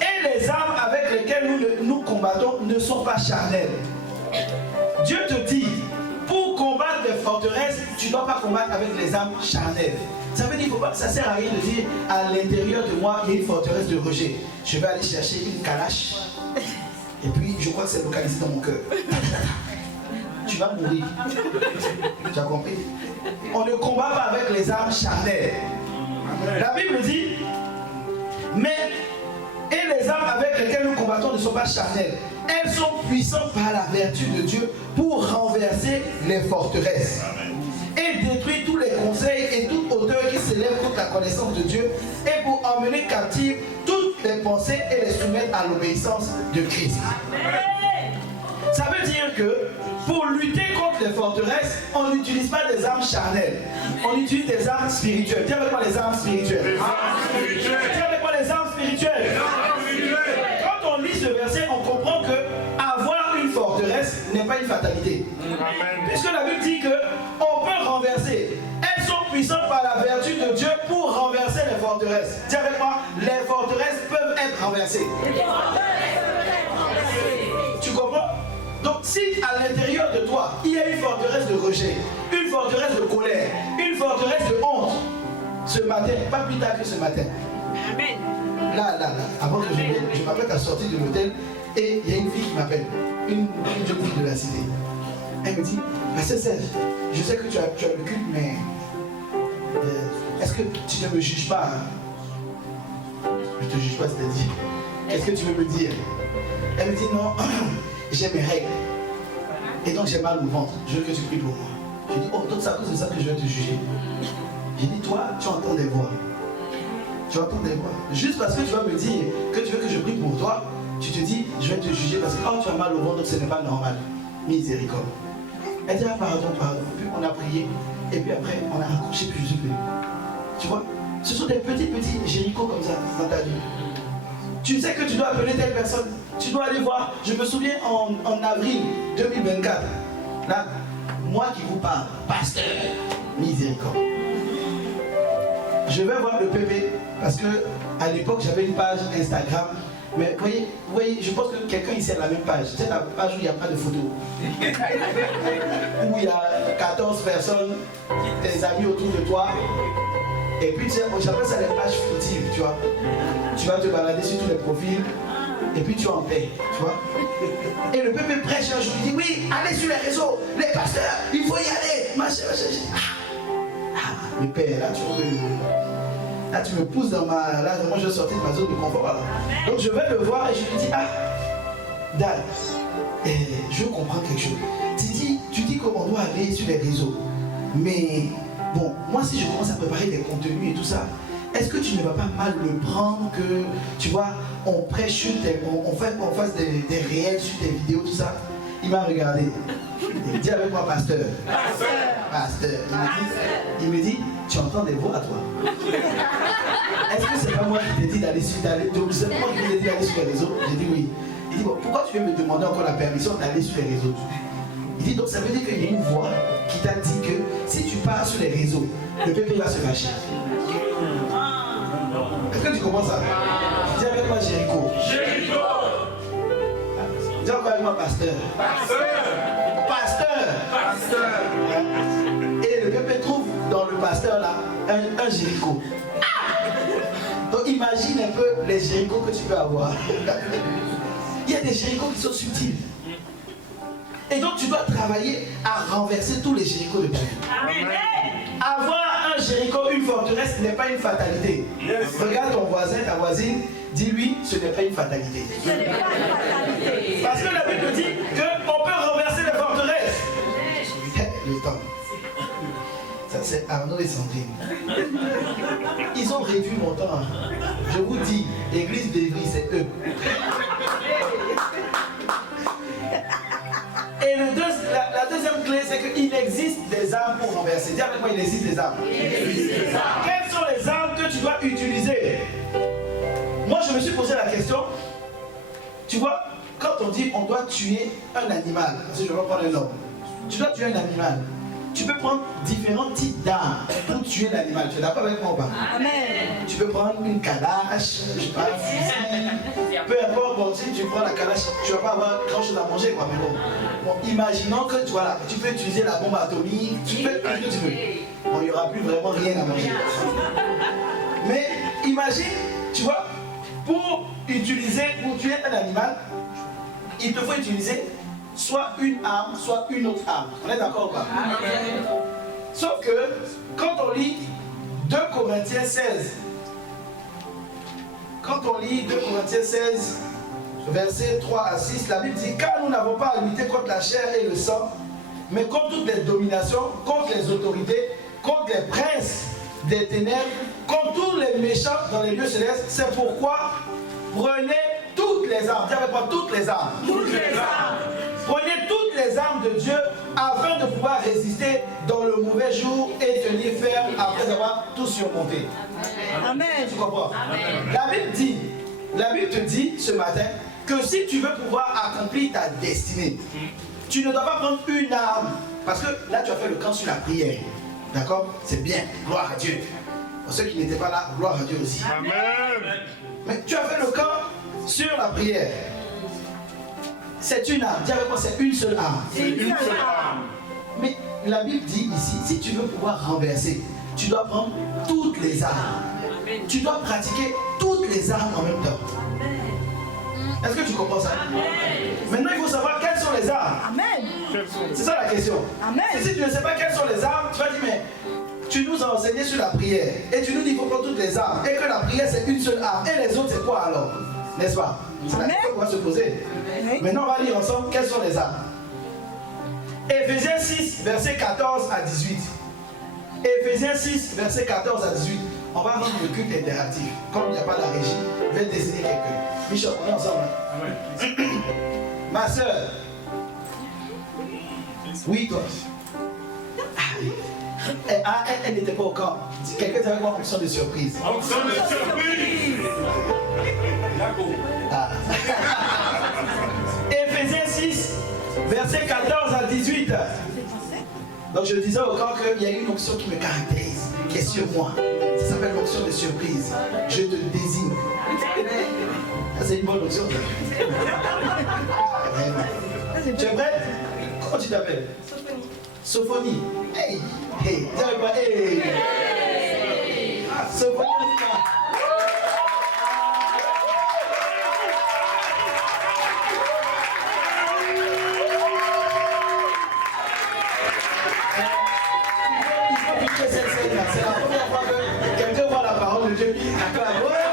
Et les armes avec lesquelles nous combattons ne sont pas charnelles. Dieu te dit, pour combattre des forteresses, tu ne dois pas combattre avec les armes charnelles. Ça veut dire que ça ne sert à rien de dire, à l'intérieur de moi, il y a une forteresse de rejet. Je vais aller chercher une calache. Et puis, je crois que c'est localisé dans mon cœur. Tu vas mourir. Tu as compris? On ne combat pas avec les armes charnelles. La Bible dit, mais et les armes avec lesquelles nous combattons ne sont pas charnelles. Elles sont puissantes par la vertu de Dieu pour renverser les forteresses. Et détruire tous les conseils et toute hauteur qui s'élève contre la connaissance de Dieu et pour emmener captives toutes les pensées et les soumettre à l'obéissance de Christ. Ça veut dire que pour lutter contre les forteresses, on n'utilise pas des armes charnelles. On utilise des armes spirituelles. Tiens avec moi les armes spirituelles. Tiens avec moi les armes spirituelles. Quand on lit ce verset, on comprend que avoir une forteresse n'est pas une fatalité. Puisque la Bible dit que on peut renverser. Elles sont puissantes par la vertu de Dieu pour renverser les forteresses. Tiens avec moi, les forteresses peuvent être renversées. Tu comprends? Donc si à l'intérieur de toi, il y a une forteresse de rejet, une forteresse de colère, une forteresse de honte, ce matin, pas plus tard que ce matin, là, avant que je vienne, je m'apprête à sortir de l'hôtel et il y a une fille qui m'appelle, une jeune fille de la cité. Elle me dit, Pasteur Serge, je sais que tu as le culte, mais est-ce que tu ne me juges pas? Hein? Je ne te juge pas, c'est-à-dire, qu'est-ce que tu veux me dire? Elle me dit, non, j'ai mes règles. Et donc j'ai mal au ventre. Je veux que tu pries pour moi. Je dis, oh, donc c'est à cause de ça que je vais te juger. J'ai dit, toi, tu entends des voix. Tu entends des voix. Juste parce que tu vas me dire que tu veux que je prie pour toi, tu te dis, je vais te juger parce que tu as mal au ventre, donc ce n'est pas normal. Miséricorde. Elle dit, ah, pardon. Puis on a prié. Et puis après, on a raccroché, puis je suis venu. Tu vois, ce sont des petits Jéricho comme ça dans ta vie. Tu sais que tu dois appeler telle personne. Tu dois aller voir. Je me souviens en avril 2024. Là, moi qui vous parle, pasteur, miséricorde. Je vais voir le PP parce que à l'époque j'avais une page Instagram. Mais vous voyez, je pense que quelqu'un ici a la même page. C'est la page où il n'y a pas de photos. Où il y a 14 personnes, tes amis autour de toi. Et puis j'appelle ça les pages furtives, tu vois. Tu vas te balader sur tous les profils. Et puis tu es en paix, tu vois. Et le peuple prêche un jour, il dit, oui, allez sur les réseaux, les pasteurs, il faut y aller. Machin. Mais père, là tu me pousses dans ma... Là, moi je vais sortir de ma zone de confort. Là. Donc je vais le voir et je lui dis, Dad, je comprends quelque chose. Tu dis qu'on doit aller sur les réseaux. Mais bon, moi si je commence à préparer des contenus et tout ça, est-ce que tu ne vas pas mal le prendre que, tu vois, on prêche, on fasse des réels sur tes vidéos, tout ça? Il m'a regardé. Il dit avec moi, pasteur. Pasteur. Il me dit, tu entends des voix, toi? Est-ce que c'est pas moi qui t'ai dit d'aller sur les réseaux? J'ai dit oui. Il dit, bon, pourquoi tu veux me demander encore la permission d'aller sur les réseaux? Il dit, donc ça veut dire qu'il y a une voix qui t'a dit que si tu pars sur les réseaux, le peuple va se fâcher. Est-ce que tu comprends ça? Dis avec moi Jéricho. Jéricho. Dis encore avec moi pasteur. Pasteur. Et le peuple trouve dans le pasteur là un Jéricho. Donc imagine un peu les Jérichos que tu peux avoir. Il y a des Jérichos qui sont subtils. Et donc tu dois travailler à renverser tous les Jérichos de ta vie. Avoir un Jéricho, une forteresse n'est pas une fatalité. Regarde ton voisin, ta voisine, dis-lui, ce n'est pas une fatalité. Parce que la Bible dit qu'on peut renverser les forteresses. Le temps. Ça c'est Arnaud et Sandrine. Ils ont réduit mon temps. Je vous dis, l'église d'Évry, c'est eux. Et la deuxième clé, c'est qu'il existe des armes pour renverser. Dis avec moi, il existe des armes. Quelles sont les armes que tu dois utiliser? Moi, je me suis posé la question. Tu vois, quand on dit on doit tuer un animal, parce que je vais prendre un homme, tu dois tuer un animal. Tu peux prendre différents types d'armes pour tuer l'animal. Tu es d'accord avec moi ou pas? Amen. Tu peux prendre une calache, je sais pas, un fusil. Peu importe, bon, si tu prends la calache, tu ne vas pas avoir grand chose à manger, quoi. Mais bon, imaginons que tu peux utiliser la bombe atomique, tu fais tout ce que tu veux. Bon, il n'y aura plus vraiment rien à manger. Mais imagine, tu vois, pour tuer un animal, il te faut utiliser soit une arme, soit une autre arme. On est d'accord ou pas? Sauf que, quand on lit 2 Corinthiens 16, versets 3 à 6, la Bible dit, car nous n'avons pas à lutter contre la chair et le sang, mais contre toutes les dominations, contre les autorités, contre les princes des ténèbres, contre tous les méchants dans les lieux célestes. C'est pourquoi prenez toutes les armes. Dis avec moi, toutes les armes. Toutes les armes. Prenez toutes les armes de Dieu afin de pouvoir résister dans le mauvais jour et tenir ferme après avoir tout surmonté. Amen. Tu comprends? Amen. La Bible te dit ce matin que si tu veux pouvoir accomplir ta destinée, tu ne dois pas prendre une arme. Parce que là, tu as fait le camp sur la prière. D'accord? C'est bien. Gloire à Dieu. Pour ceux qui n'étaient pas là, gloire à Dieu aussi. Amen. Mais tu as fait le camp sur la prière. C'est une arme. Dis avec moi, c'est une seule arme. C'est une seule arme. Mais la Bible dit ici, si tu veux pouvoir renverser, tu dois prendre toutes les armes. Tu dois pratiquer toutes les armes en même temps. Est-ce que tu comprends ça? Maintenant, il faut savoir quelles sont les armes. Amen. C'est ça la question. Amen. Si tu ne sais pas quelles sont les armes, tu vas dire, mais tu nous as enseigné sur la prière. Et tu nous dis qu'il faut prendre toutes les armes. Et que la prière, c'est une seule arme. Et les autres, c'est quoi alors? N'est-ce pas? C'est la question qu'on va se poser. Maintenant, on va lire ensemble quelles sont les armes. Éphésiens 6, versets 14 à 18. Éphésiens 6, versets 14 à 18. On va rendre le culte interactif. Comme il n'y a pas la régie, je vais désigner quelqu'un. Michel, on est ensemble. Ma soeur. Oui, toi. Elle n'était pas au camp. Quelqu'un t'avait quoi en fonction de surprise? Onction de surprise. Éphésiens 6, versets 14 à 18. Donc je disais au camp qu'il y a une onction qui me caractérise, qui est sur moi. Ça s'appelle l'onction de surprise. Je te désigne. Ça, c'est une bonne onction. Tu es prête? Comment tu t'appelles? Sophonie. Hey, hey, dis avec moi, hey. Sophonie, c'est la première fois que quelqu'un voit la parole de Dieu qui acclame. Ouais.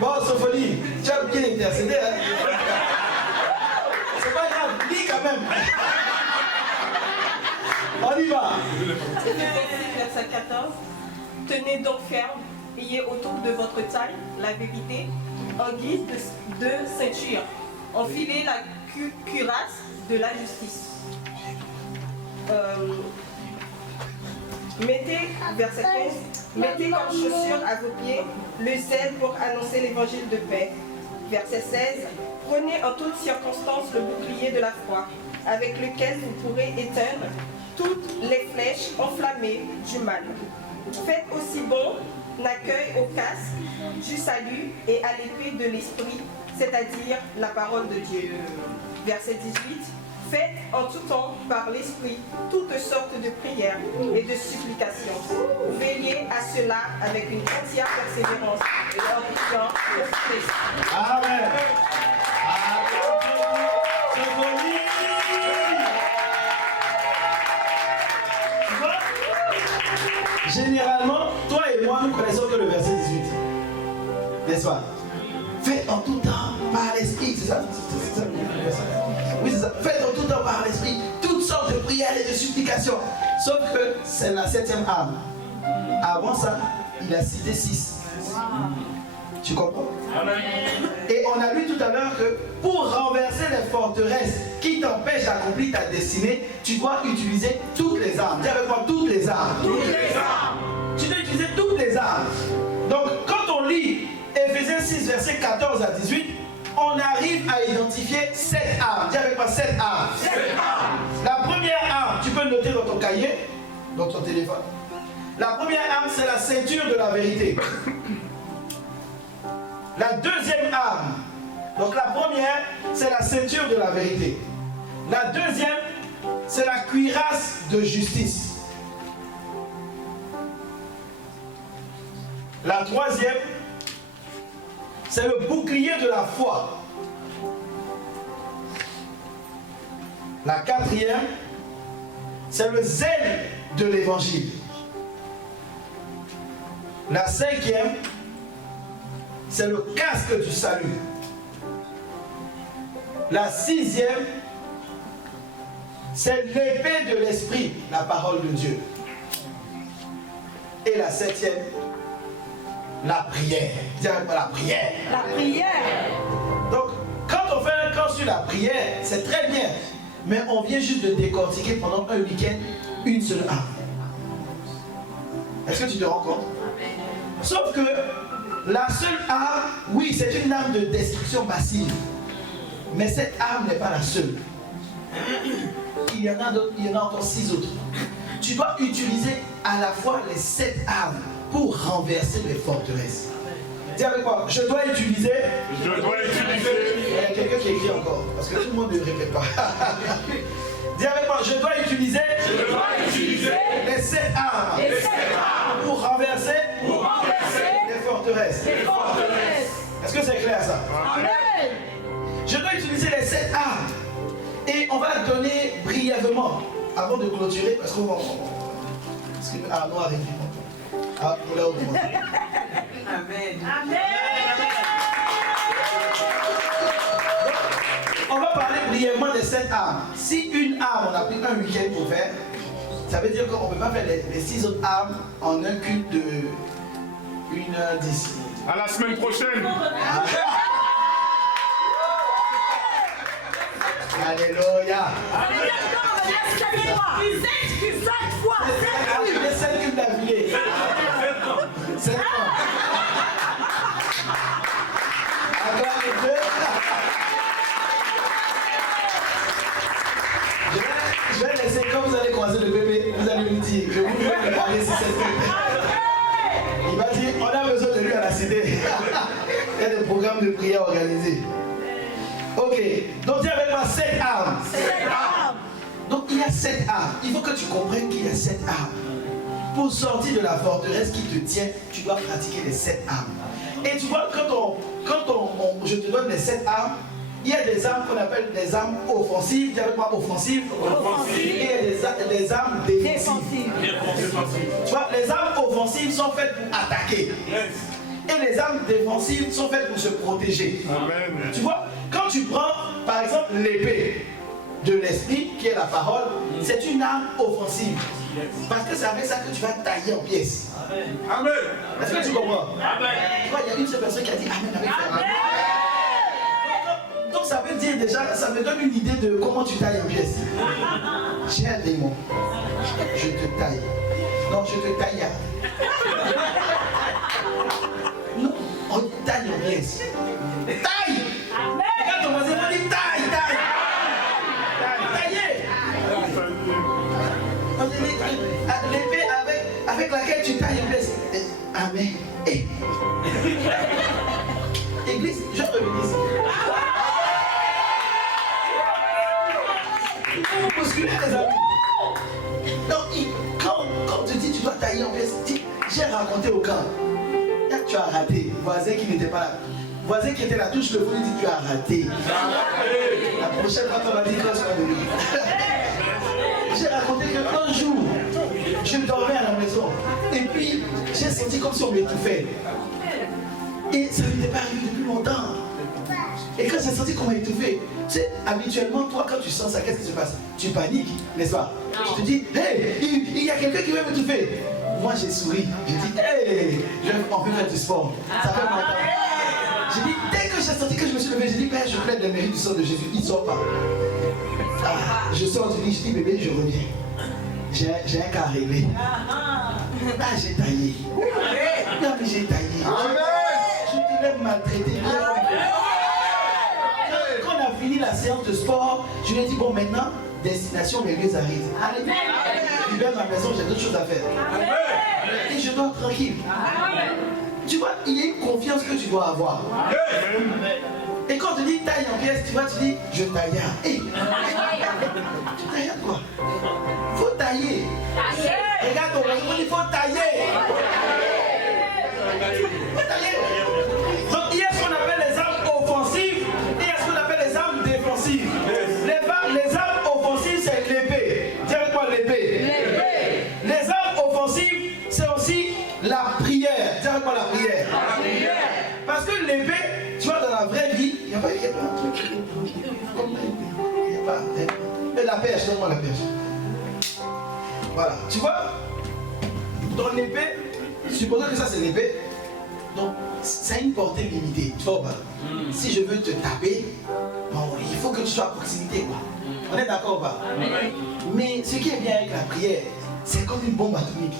Bon, Sophonie, tu as bien intercédé, hein? C'est pas grave, dis quand même. On y va. Verset 14. Tenez donc ferme, ayez autour de votre taille la vérité en guise de ceinture. Enfilez la cuirasse de la justice. Verset 15. Mettez comme chaussure à vos pieds le zèle pour annoncer l'évangile de paix. Verset 16. Prenez en toutes circonstances le bouclier de la foi, avec lequel vous pourrez éteindre toutes les flèches enflammées du mal. Faites aussi bon accueil au casque du salut et à l'épée de l'esprit, c'est-à-dire la parole de Dieu. Verset 18. Faites en tout temps par l'esprit toutes sortes de prières et de supplications. Veillez à cela avec une entière persévérance et en priant au Christ. Amen. Généralement, toi et moi, nous connaissons que le verset 18. N'est-ce pas? Faites en tout temps par l'esprit. C'est ça? Oui, c'est ça. Faites en tout temps par l'esprit toutes sortes de prières et de supplications. Sauf que c'est la 7e arme. Avant ça, il a cité 6. Tu comprends? Amen. Et on a vu tout à l'heure que pour renverser les forteresses qui t'empêchent d'accomplir ta destinée, tu dois utiliser toutes les armes. Dis avec moi, toutes les armes. Toutes les armes. Tu dois utiliser toutes les armes. Donc, quand on lit Éphésiens 6, versets 14 à 18, on arrive à identifier 7 armes. Dis avec moi, 7 armes. 7 armes. La première arme, tu peux noter dans ton cahier, dans ton téléphone. La première arme, c'est la ceinture de la vérité. La deuxième arme, donc la première, c'est la ceinture de la vérité. La deuxième, c'est la cuirasse de justice. La troisième, c'est le bouclier de la foi. La quatrième, c'est le zèle de l'évangile. La cinquième, c'est le casque du salut. La sixième, c'est l'épée de l'esprit, la parole de Dieu. Et la septième, la prière. Dis avec moi, la prière. La prière. Donc, quand on fait un camp sur la prière, c'est très bien. Mais on vient juste de décortiquer pendant un week-end une seule arme. Est-ce que tu te rends compte? Sauf que la seule arme, oui, c'est une arme de destruction massive. Mais cette arme n'est pas la seule. Il y en a d'autres, il y en a encore 6 autres. Tu dois utiliser à la fois les 7 armes pour renverser les forteresses. Dis avec moi, je dois utiliser. Je dois utiliser. Il y a quelqu'un qui écrit encore, parce que tout le monde ne répète pas. Dis avec moi, je dois utiliser. Je dois utiliser les 7 armes. Les 7 armes pour renverser. Les forteresses. Les forteresses. Est-ce que c'est clair ça? Amen. Je dois utiliser les 7 armes. Et on va donner brièvement, avant de clôturer, parce qu'on va. Parce que Arnaud arrive. Ah, on l'a oublié. Amen. Amen. On va parler brièvement des 7 armes. Si une arme, on a pris un week-end pour faire, ça veut dire qu'on ne peut pas faire les 6 autres armes en un culte de 1h10. À la semaine prochaine. Alléluia. fois. Ah oui, les 7 cultes d'affilée. 7 ans. Encore les 2. Je vais laisser, quand vous allez croiser le bébé, vous allez lui dire, je vous vais parler sur cette bébé. Il va dire, on a besoin de lui à la cité. Il y a des programmes de prière organisés. Ok, donc dis avec moi 7 armes. 7 armes. Donc il y a 7 armes. Il faut que tu comprennes qu'il y a 7 armes. Pour sortir de la forteresse qui te tient, tu dois pratiquer les 7 armes. Et tu vois, quand je te donne les 7 armes, il y a des armes qu'on appelle des armes offensives. Dis avec moi offensives. Et il y a des armes défensives. Tu vois, les armes offensives sont faites pour attaquer. Et les armes défensives sont faites pour se protéger. Amen. Tu vois, quand tu prends par exemple l'épée de l'esprit, qui est la parole, c'est une arme offensive. Parce que c'est avec ça que tu vas tailler en pièces. Amen. Est-ce que tu comprends? Amen. Tu vois, il y a une seule personne qui a dit Amen avec ferme. Donc ça veut dire déjà, ça me donne une idée de comment tu tailles en pièces. J'ai un démon. Je te taille. Non, je te taille. Non, on taille en pièces. Taille! Regarde ton voisin, on dit taille, taille! Tailler! On dit l'épée avec laquelle tu tailles en pièces. Amen. Et Église, je reviens ici. Il faut vous bousculer, les amis. Donc, quand tu dis tu dois tailler en pièces, j'ai raconté au camp. Là, tu as raté. Voisin qui n'était pas là. Voisin qui était là, touche le fond, il dit tu as raté. La prochaine fois, on va dire qu'on sera venu. J'ai raconté qu'un jour, je dormais à la maison. Et puis, j'ai senti comme si on m'étouffait. Et ça n'était pas arrivé depuis longtemps. Et quand j'ai senti qu'on m'a étouffé, tu sais, habituellement, toi, quand tu sens ça, qu'est-ce qui se passe? Tu paniques, n'est-ce pas? Tu te dis, hey, il y a quelqu'un qui va m'étouffer. Moi, j'ai souri. J'ai dit, hey, on peut faire du sport. Ça fait longtemps. J'ai dit, dès que j'ai senti que je me suis levé, j'ai dit, Père, je plaide le mérite du sang de Jésus. Il ne sort pas. Ah, je sors du lit, je dis, bébé, je reviens. J'ai un cas à régler. Ah, j'ai taillé. Non, mais j'ai taillé. Je te l'ai maltraité. Quand on a fini la séance de sport, je lui ai dit, bon, maintenant, destination, mes lieux arrivent. Allez, je vais à ma maison, j'ai d'autres choses à faire. Et je dors tranquille. Tu vois, il y a une confiance que tu dois avoir. Et quand tu dis taille en pièces, tu vois, tu dis, je taille. Hey. Tu tailles quoi? Faut tailler. Regarde ton voisin, il faut tailler. Faut tailler. Donc il y a ce qu'on appelle les armes offensives et il y a ce qu'on appelle les armes défensives. Les armes offensives, c'est l'épée. Dis avec moi l'épée. Les armes offensives, c'est aussi la prière. Dis avec moi la prière. Parce que l'épée, tu vois, dans la vraie vie, il n'y a pas un truc comme l'épée. Il n'y a pas. Et la perche, donne-moi la perche. Voilà, tu vois, dans l'épée, supposons que ça c'est l'épée, donc ça a une portée limitée, tu vois pas? Si je veux te taper, bon, il faut que tu sois à proximité, quoi. On est d'accord ou pas? Mais ce qui est bien avec la prière, c'est comme une bombe atomique.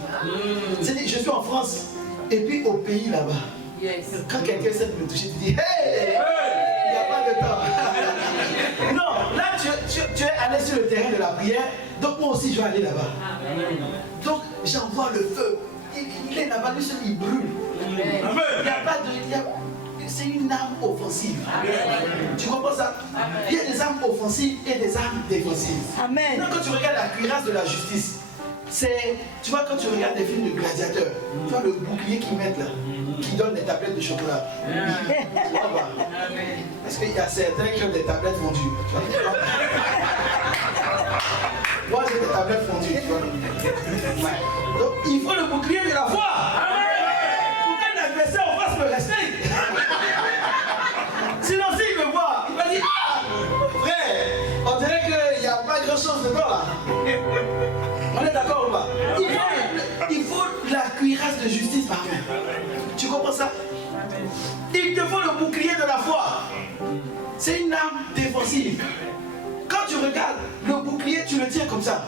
C'est-à-dire, je suis en France, et puis au pays là-bas, quand quelqu'un essaie de me toucher, tu dis, hey, il n'y a pas de temps. Non, là tu es allé sur le terrain de la prière, donc moi aussi je vais aller là-bas. Donc j'envoie le feu. Il est là-bas, lui seul, il brûle. Il n'y a pas de. C'est une arme offensive. Tu comprends ça? Il y a des armes offensives et des armes défensives. Amen. Donc quand tu regardes la cuirasse de la justice, c'est. Tu vois, quand tu regardes des films de gladiateurs, tu vois le bouclier qu'ils mettent là, qui donne des tablettes de chocolat. Tu vois pas? Parce qu'il y a certains qui ont des tablettes fondues. Moi j'ai des tablettes fondues. Ouais. Donc il faut le bouclier de la foi. Pour qu'un adversaire en face me respecte. Sinon s'il me voit, il va dire, ah frère, on dirait qu'il n'y a pas grand chose dedans là. On est d'accord ou pas? Il faut la cuirasse de justice par main. Tu comprends ça? Il te faut le bouclier de la foi. C'est une arme défensive. Quand tu regardes le bouclier, tu le tiens comme ça.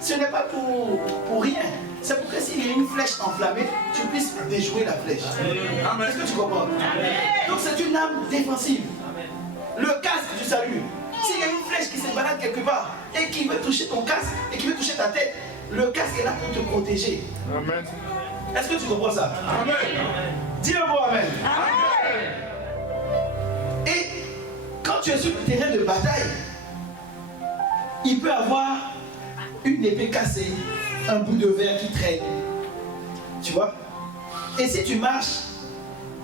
Ce n'est pas pour rien. C'est pour que s'il y a une flèche enflammée, tu puisses déjouer la flèche. Est-ce que tu comprends? Donc c'est une arme défensive. Le casque du salut. S'il y a une flèche qui se balade quelque part et qui veut toucher ton casque et qui veut toucher ta tête, le casque est là pour te protéger. Amen. Est-ce que tu comprends ça? Amen. Dis le mot amen. Et quand tu es sur le terrain de bataille, il peut avoir une épée cassée, un bout de verre qui traîne. Tu vois? Et si tu marches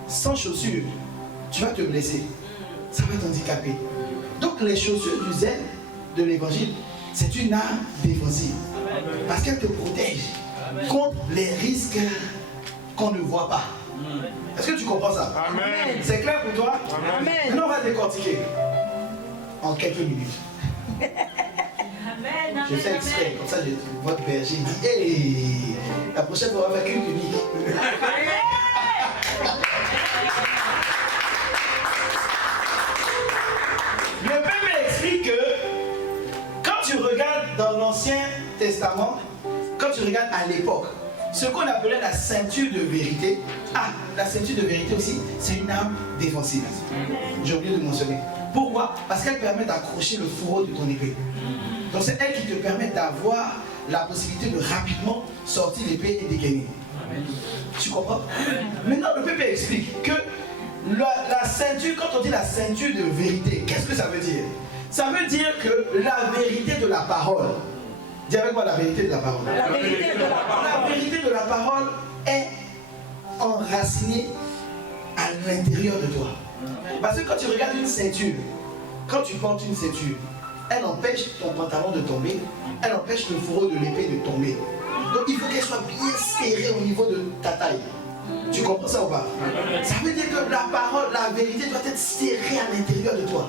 sans chaussures, tu vas te blesser. Ça va t'handicaper. Donc les chaussures du zèle de l'évangile, c'est une arme défensive. Parce qu'elle te protège contre les risques qu'on ne voit pas. Est-ce que tu comprends ça? Amen. C'est clair pour toi? Amen. Maintenant on va décortiquer en quelques minutes. Je fais exprès, comme ça, votre berger dit hey, la prochaine fois, on va faire une unique. Le Peuple explique que quand tu regardes dans l'Ancien Testament, quand tu regardes à l'époque, ce qu'on appelait la ceinture de vérité, la ceinture de vérité aussi, c'est une arme défensive. J'ai oublié de mentionner. Pourquoi? Parce qu'elle permet d'accrocher le fourreau de ton épée. Donc c'est elle qui te permet d'avoir la possibilité de rapidement sortir l'épée et dégainer. Tu comprends? Maintenant, le Peuple explique que la ceinture, quand on dit la ceinture de vérité, qu'est-ce que ça veut dire? Ça veut dire que la vérité de la parole, dis avec moi la vérité de la parole. La vérité de la parole. La vérité de la parole est enracinée à l'intérieur de toi. Parce que quand tu regardes une ceinture, quand tu portes une ceinture, elle empêche ton pantalon de tomber, elle empêche le fourreau de l'épée de tomber. Donc il faut qu'elle soit bien serrée au niveau de ta taille. Tu comprends ça ou pas? Ça veut dire que la parole, la vérité doit être serrée à l'intérieur de toi.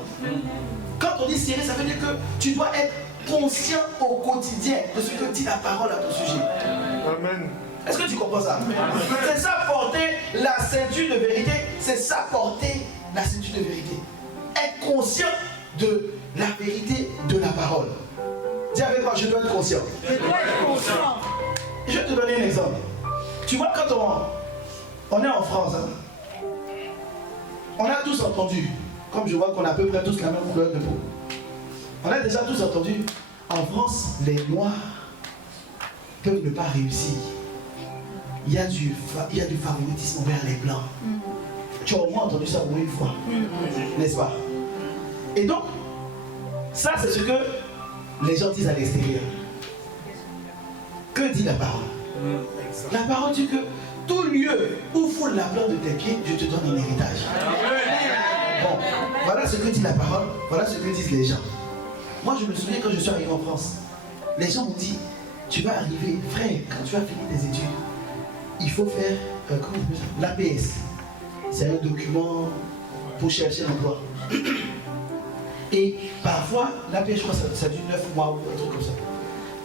Quand on dit serré, ça veut dire que tu dois être conscient au quotidien de ce que dit la parole à ton sujet. Amen. Est-ce que tu comprends ça? C'est ça porter la ceinture de vérité, c'est ça porter la ceinture de vérité. Être conscient de la vérité de la parole. Dis avec moi, je dois être conscient. Je dois être conscient. Je vais te donner un exemple. Tu vois, quand on est en France, hein, on a tous entendu, comme je vois qu'on a à peu près tous la même couleur de peau, on a déjà tous entendu, en France, les Noirs peuvent ne pas réussir. Il y a du favoritisme envers les Blancs. Tu as au moins entendu ça au moins une fois, n'est-ce pas? Et donc, ça c'est ce que les gens disent à l'extérieur. Que dit la parole? La parole dit que tout lieu où foule la plante de tes pieds, je te donne un héritage. Bon, voilà ce que dit la parole, voilà ce que disent les gens. Moi je me souviens quand je suis arrivé en France, les gens m'ont dit, tu vas arriver, frère, quand tu as fini tes études, il faut faire l'APS. C'est un document pour chercher l'emploi. Et parfois, l'APS, je crois que ça dure 9 mois ou un truc comme ça.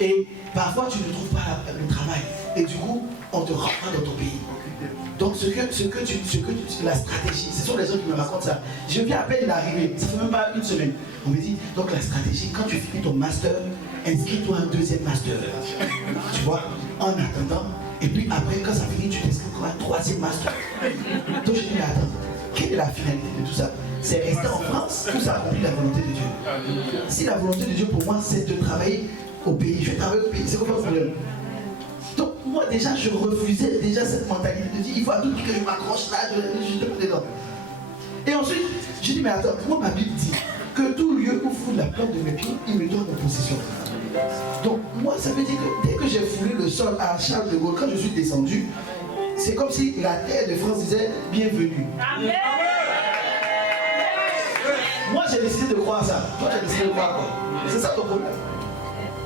Et parfois, tu ne trouves pas le travail. Et du coup, on te renvoie dans ton pays. Donc, la stratégie, ce sont les gens qui me racontent ça. Je viens à peine d'arriver, ça fait même pas une semaine. On me dit, donc la stratégie, quand tu finis ton master, inscris-toi un deuxième master. Tu vois, en attendant. Et puis après, quand ça finit, tu t'inscris pour un troisième master. Donc je dis, mais attends, quelle est la finalité de tout ça? C'est rester en France ou ça accomplit la volonté de Dieu? Si la volonté de Dieu pour moi, c'est de travailler au pays, je vais travailler au pays, c'est quoi le problème? Donc moi déjà, je refusais déjà cette mentalité de dire, il faut à tout prix que je m'accroche là, je te mets dedans. Et ensuite, je dis, mais attends, moi ma Bible dit que tout lieu où foule la plante de mes pieds, il me donne en possession. Donc moi ça veut dire que dès que j'ai foulé le sol à Charles de Gaulle, quand je suis descendu, c'est comme si la terre de France disait bienvenue. Amen. Moi j'ai décidé de croire ça. Toi tu as décidé de croire quoi? C'est ça ton problème.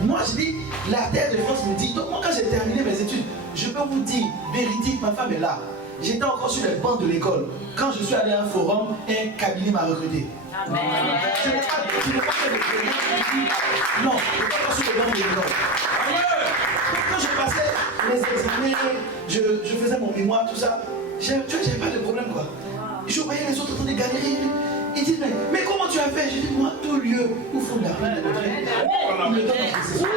Moi je dis, la terre de France me dit, donc moi quand j'ai terminé mes études, je peux vous dire, véridique, ma femme est là. J'étais encore sur les bancs de l'école. Quand je suis allé à un forum, un cabinet m'a recruté. Amen. Je n'ai pas fait de crédit. Non, je n'ai pas sur les bancs de l'école. Quand je passais mes examens, je faisais mon mémoire, tout ça, tu vois, j'avais pas de problème quoi. Je voyais les autres en train de galérer. Ils disent, mais comment tu as fait? J'ai dit, moi, tout lieu où font la plaine de Dieu, il me donne en possession.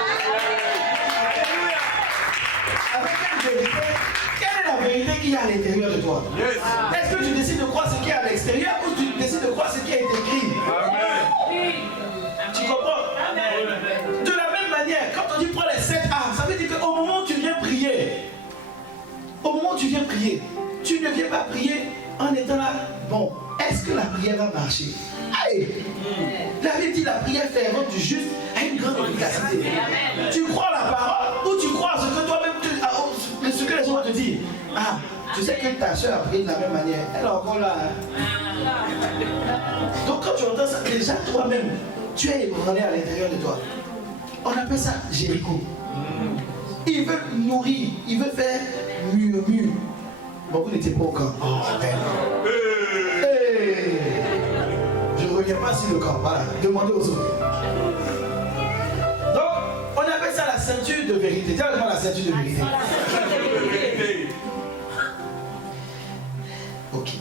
Avec quelle vérité? Quelle est la vérité qu'il y a à l'intérieur de toi? Est-ce que tu décides de croire ce qu'il y a à l'extérieur ou tu décides de croire ce qui a été écrit? Tu comprends? De la même manière, quand on dit prends les 7 armes, ça veut dire qu'au moment où tu viens prier, tu ne viens pas prier en étant là, bon, est-ce que la prière va marcher? Aïe! La Bible dit la prière fervente du juste a une grande efficacité. Tu crois la parole ou tu crois ce que toi-même, ce que les gens vont te dire? Ah, tu sais que ta soeur a prié de la même manière, elle est encore là. Hein? Donc quand tu entends ça, déjà toi-même, tu es ébranlé à l'intérieur de toi. On appelle ça Jéricho. Il veut nourrir, il veut faire mieux. Bon, vous n'étiez pas au camp. Oh, hey. Je ne reviens pas sur le camp. Voilà, demandez aux autres. Donc, on ceinture de vérité. Dis avec moi la ceinture de vérité. Ok. Il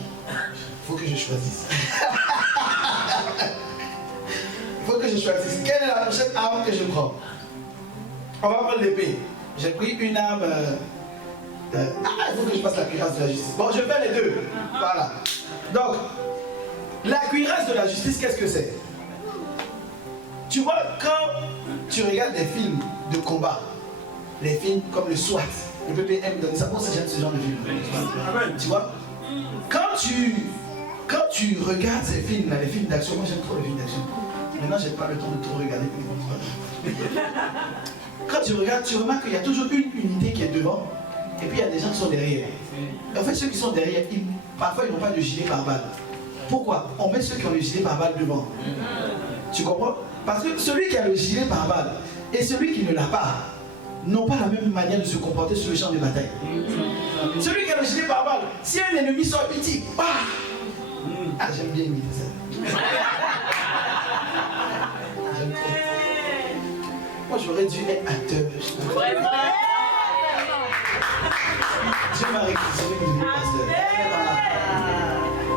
faut que je choisisse. Il faut que je choisisse. Quelle est la prochaine arme que je prends? On va prendre l'épée. J'ai pris une arme. Il faut que je fasse la cuirasse de la justice. Bon, je fais les deux. Voilà. Donc, la cuirasse de la justice, qu'est-ce que c'est? Tu vois, quand tu regardes des films de combat, les films comme le SWAT, le PPM, ça pense que j'aime ce genre de film. Tu vois, quand tu regardes ces films-là, les films d'action, moi j'aime trop les films d'action. Maintenant, j'ai pas le temps de trop regarder. Quand tu regardes, tu remarques qu'il y a toujours une unité qui est devant, et puis il y a des gens qui sont derrière. En fait, ceux qui sont derrière, parfois ils n'ont pas de gilet pare-balles. Pourquoi? On met ceux qui ont le gilet pare-balles devant. Tu comprends? Parce que celui qui a le gilet pare-balles et celui qui ne l'a pas n'ont pas la même manière de se comporter sur le champ de bataille. Celui qui a le gilet pare-balles, si un ennemi sort petit, j'aime bien imiter ça. J'aime trop. Moi j'aurais dû être acteur. Dieu m'a réquisitionné pour devenir pasteur.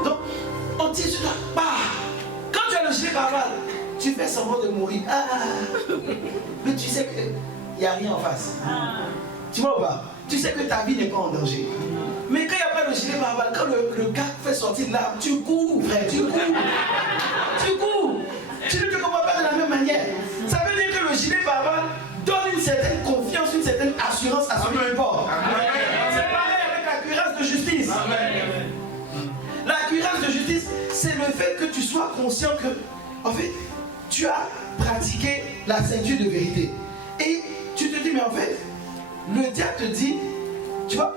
Donc, on tire sur toi. Quand tu as le gilet pare-balles, tu fais semblant de mourir. Mais tu sais qu'il n'y a rien en face. Tu vois ou pas? Tu sais que ta vie n'est pas en danger. Mais quand il n'y a pas de gilet pare-balles, quand le gars fait sortir de l'arme, tu cours, frère, tu cours. Tu cours. Tu ne te comprends pas de la même manière. Ça veut dire que le gilet pare-balles donne une certaine confiance, une certaine assurance à celui qui porte. C'est pareil avec la cuirasse de justice. La cuirasse de justice, c'est le fait que tu sois conscient que, en fait, tu as pratiqué la ceinture de vérité. Et tu te dis, mais en fait, le diable te dit, tu vois,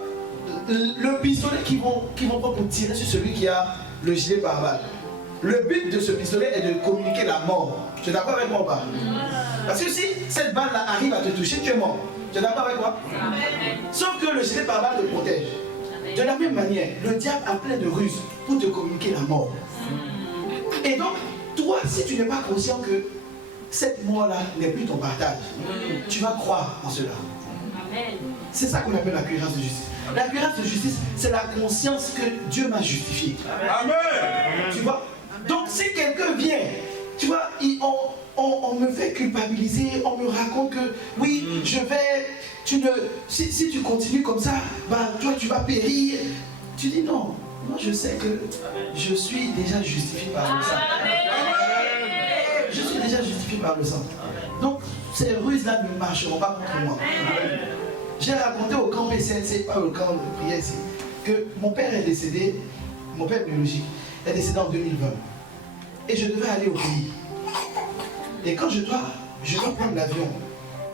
le pistolet qu'ils vont prendre pour tirer sur celui qui a le gilet pare-balles. Le but de ce pistolet est de communiquer la mort. Tu es d'accord avec moi ou pas? Parce que si cette balle-là arrive à te toucher, tu es mort. Tu es d'accord avec moi? Sauf que le gilet pare-balles te protège. De la même manière, le diable a plein de ruses pour te communiquer la mort. Et donc, toi, si tu n'es pas conscient que cette mort-là n'est plus ton partage, tu vas croire en cela. C'est ça qu'on appelle la cuirasse de justice. La cuirasse de justice, c'est la conscience que Dieu m'a justifié. Amen. Tu vois? Donc si quelqu'un vient, tu vois, on me fait culpabiliser, on me raconte que oui, si tu continues comme ça, toi tu vas périr. Tu dis non, moi je sais que je suis déjà justifié par le sang. Je suis déjà justifié par le sang. Donc ces ruses-là ne marcheront pas contre moi. J'ai raconté au camp PCNC, pas au camp de prière ici, que mon père est décédé, mon père biologique est décédé en 2020. Et je devais aller au pays. Et quand je dois prendre l'avion,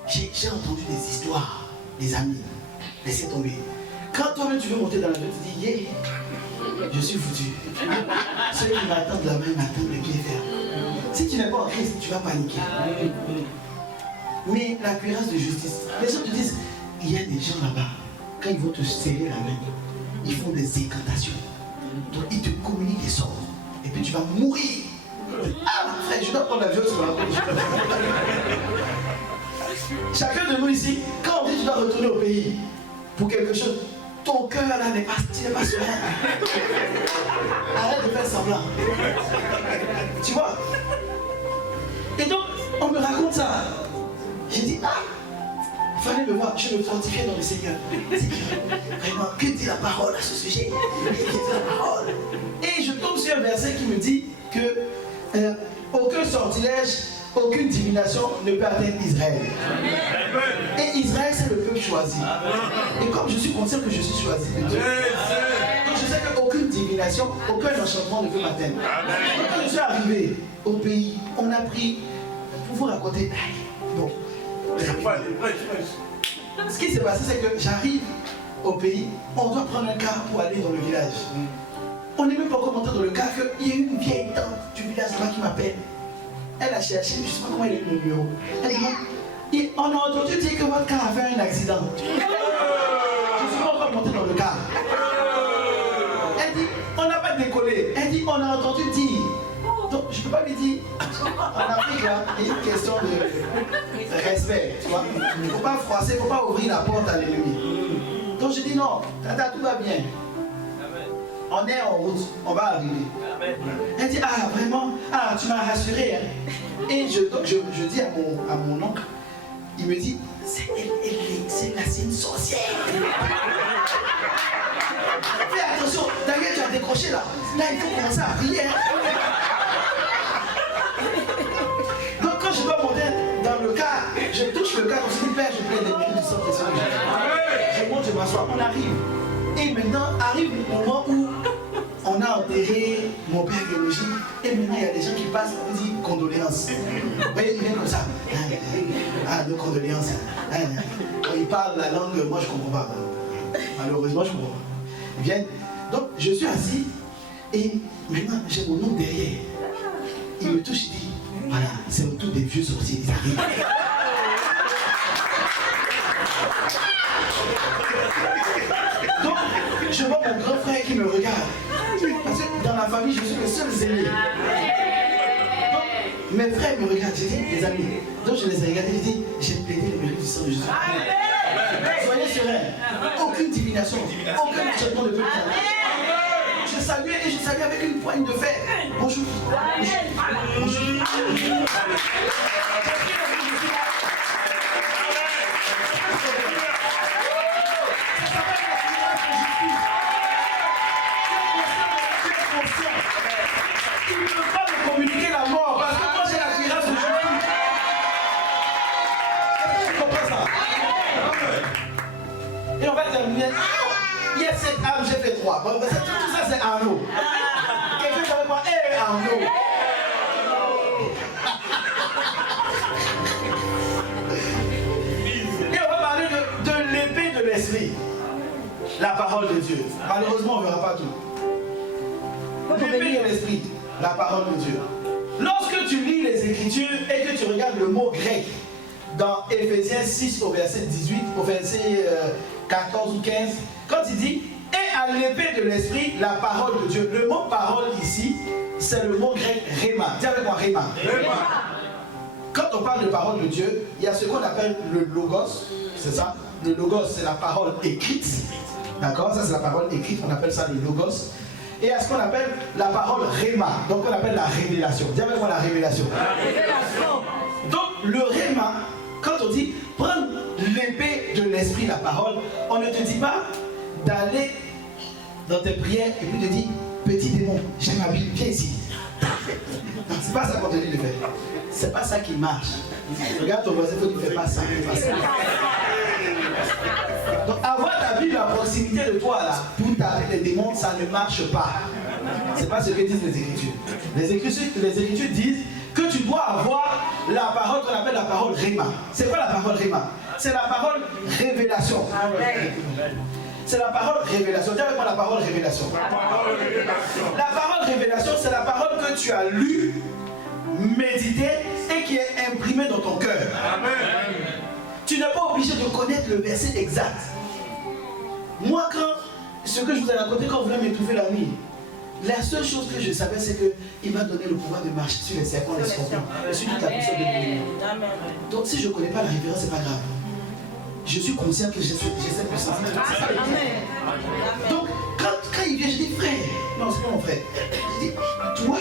j'ai entendu des histoires, des amis. Laissez tomber. Quand toi-même tu veux monter dans l'avion, tu dis, yeah, je suis foutu. Celui qui m'attendent là-bas m'attendent les pieds fermes. Si tu n'es pas en Christ, tu vas paniquer. Mais la cuirasse de justice, les gens te disent, il y a des gens là-bas, quand ils vont te serrer la main, ils font des incantations. Donc ils te communiquent des sorts. Et puis tu vas mourir. Frère, je dois prendre l'avion sur la route. Chacun de nous ici, quand on dit que tu dois retourner au pays pour quelque chose, ton cœur là n'est pas serein. Arrête de faire semblant. Tu vois? Et donc, on me raconte ça. J'ai dit, il fallait me voir, je me fortifiais dans le Seigneur. Vraiment, que dit la parole à ce sujet? Que dit la parole? Et je tombe sur un verset qui me dit que aucun sortilège, aucune divination ne peut atteindre Israël. Et Israël, c'est le peuple choisi. Et comme je suis conscient que je suis choisi de Dieu, donc je sais qu'aucune divination, aucun enchantement ne peut m'atteindre. Et quand je suis arrivé au pays, on a pris, pour vous raconter, bon, ce qui s'est passé, c'est que j'arrive au pays, on doit prendre un car pour aller dans le village. On n'est même pas encore monté dans le car qu'il y a une vieille tante du village là qui m'appelle. Elle a cherché, je ne sais pas comment elle est le numéro. Elle dit, on a entendu dire que votre car a fait un accident. Je ne suis pas encore monté dans le car. Elle dit, on n'a pas décollé. Elle dit, on a entendu dire. Donc je ne peux pas lui dire, en Afrique, là, il y a une question de respect, tu vois. Il ne faut pas froisser, il ne faut pas ouvrir la porte à l'ennemi. Donc je dis non, tata, tout va bien. On est en route, on va arriver. Elle dit, ah vraiment, ah tu m'as rassuré. Hein. Et donc je dis à mon oncle, il me dit, c'est une sorcière. Fais attention, Daniel, tu as décroché là. Là, il faut commencer à prier. Hein. Donc quand je dois monter dans le cas, je touche le cas, comme je dis, Père, je plaide les mérites du sang précieux. Je monte, je m'assois, on arrive. Et maintenant arrive le moment où on a enterré mon père biologique. Et maintenant il y a des gens qui passent pour dire condoléances. Vous voyez, ils viennent comme ça. Ah, nos condoléances. Quand ils parlent la langue, moi je comprends pas. Malheureusement, je comprends pas. Ils viennent. Donc je suis assis et maintenant j'ai mon nom derrière. Il me touche, il dit, voilà, c'est autour des vieux sorciers, ils arrivent. Donc, je vois mon grand frère qui me regarde. Parce que dans la famille, je suis le seul zélé. Donc, mes frères me regardent, j'ai dit, les amis. Donc, je les ai regardés, j'ai dit, j'ai plaidé le mérite du sang de Jésus. Soyez sereins. Aucune divination, aucun changement de peuple. Je saluais et je saluais avec une poigne de fer. Bonjour. Bonjour. Il ne peut pas me communiquer la mort parce que moi j'ai la cuirasse de Jésus. Est-ce que tu comprends ça? Et on va terminer. Il y a cette âme, j'ai fait 3. Bon, tout ça c'est Arnaud. Quelqu'un savait pas, hé Arnaud. Et on va parler de l'épée de l'esprit. La parole de Dieu. Malheureusement, on ne verra pas tout. L'épée de l'esprit. La parole de Dieu. Lorsque tu lis les Écritures et que tu regardes le mot grec dans Éphésiens 6 au verset 18, au verset 14 ou 15, quand il dit « Et à l'épée de l'esprit, la parole de Dieu ». Le mot parole ici, c'est le mot grec « rhéma ». Dis avec moi « rhéma ». Quand on parle de parole de Dieu, il y a ce qu'on appelle le logos, c'est ça. Le logos, c'est la parole écrite. D'accord? Ça, c'est la parole écrite, on appelle ça le logos. Et à ce qu'on appelle la parole rhéma, donc on appelle la révélation. Dis avec moi la révélation. La révélation. Donc le rhéma, quand on dit prendre l'épée de l'esprit, la parole, on ne te dit pas d'aller dans tes prières et puis te dire petit démon, j'ai ma Bible, viens ici. Non, c'est pas ça qu'on te dit de faire. C'est pas ça qui marche. Regarde ton voisin, il ne fait pas ça. Donc avoir ta Bible à proximité de toi là, pour taper les démons, ça ne marche pas. C'est pas ce que disent les Écritures. Les Écritures disent que tu dois avoir la parole qu'on appelle la parole rhéma. C'est quoi la parole rhéma? C'est la parole révélation. C'est la parole révélation. Dis avec moi la parole révélation. La parole révélation, c'est la parole que tu as lue, méditée et qui est imprimée dans ton cœur. Amen. Tu n'es pas obligé de connaître le verset exact. Moi, ce que je vous ai raconté quand vous voulez m'étouffer la nuit, la seule chose que je savais, c'est qu'il m'a donné le pouvoir de marcher sur les serpents, les scorpions, et sur toute la puissance de l'ennemi. Donc si je ne connais pas la révérence, ce n'est pas grave. Je suis conscient que j'ai cette puissance. Donc, quand il vient, je dis, frère, non, c'est pas mon frère. Je dis, toi,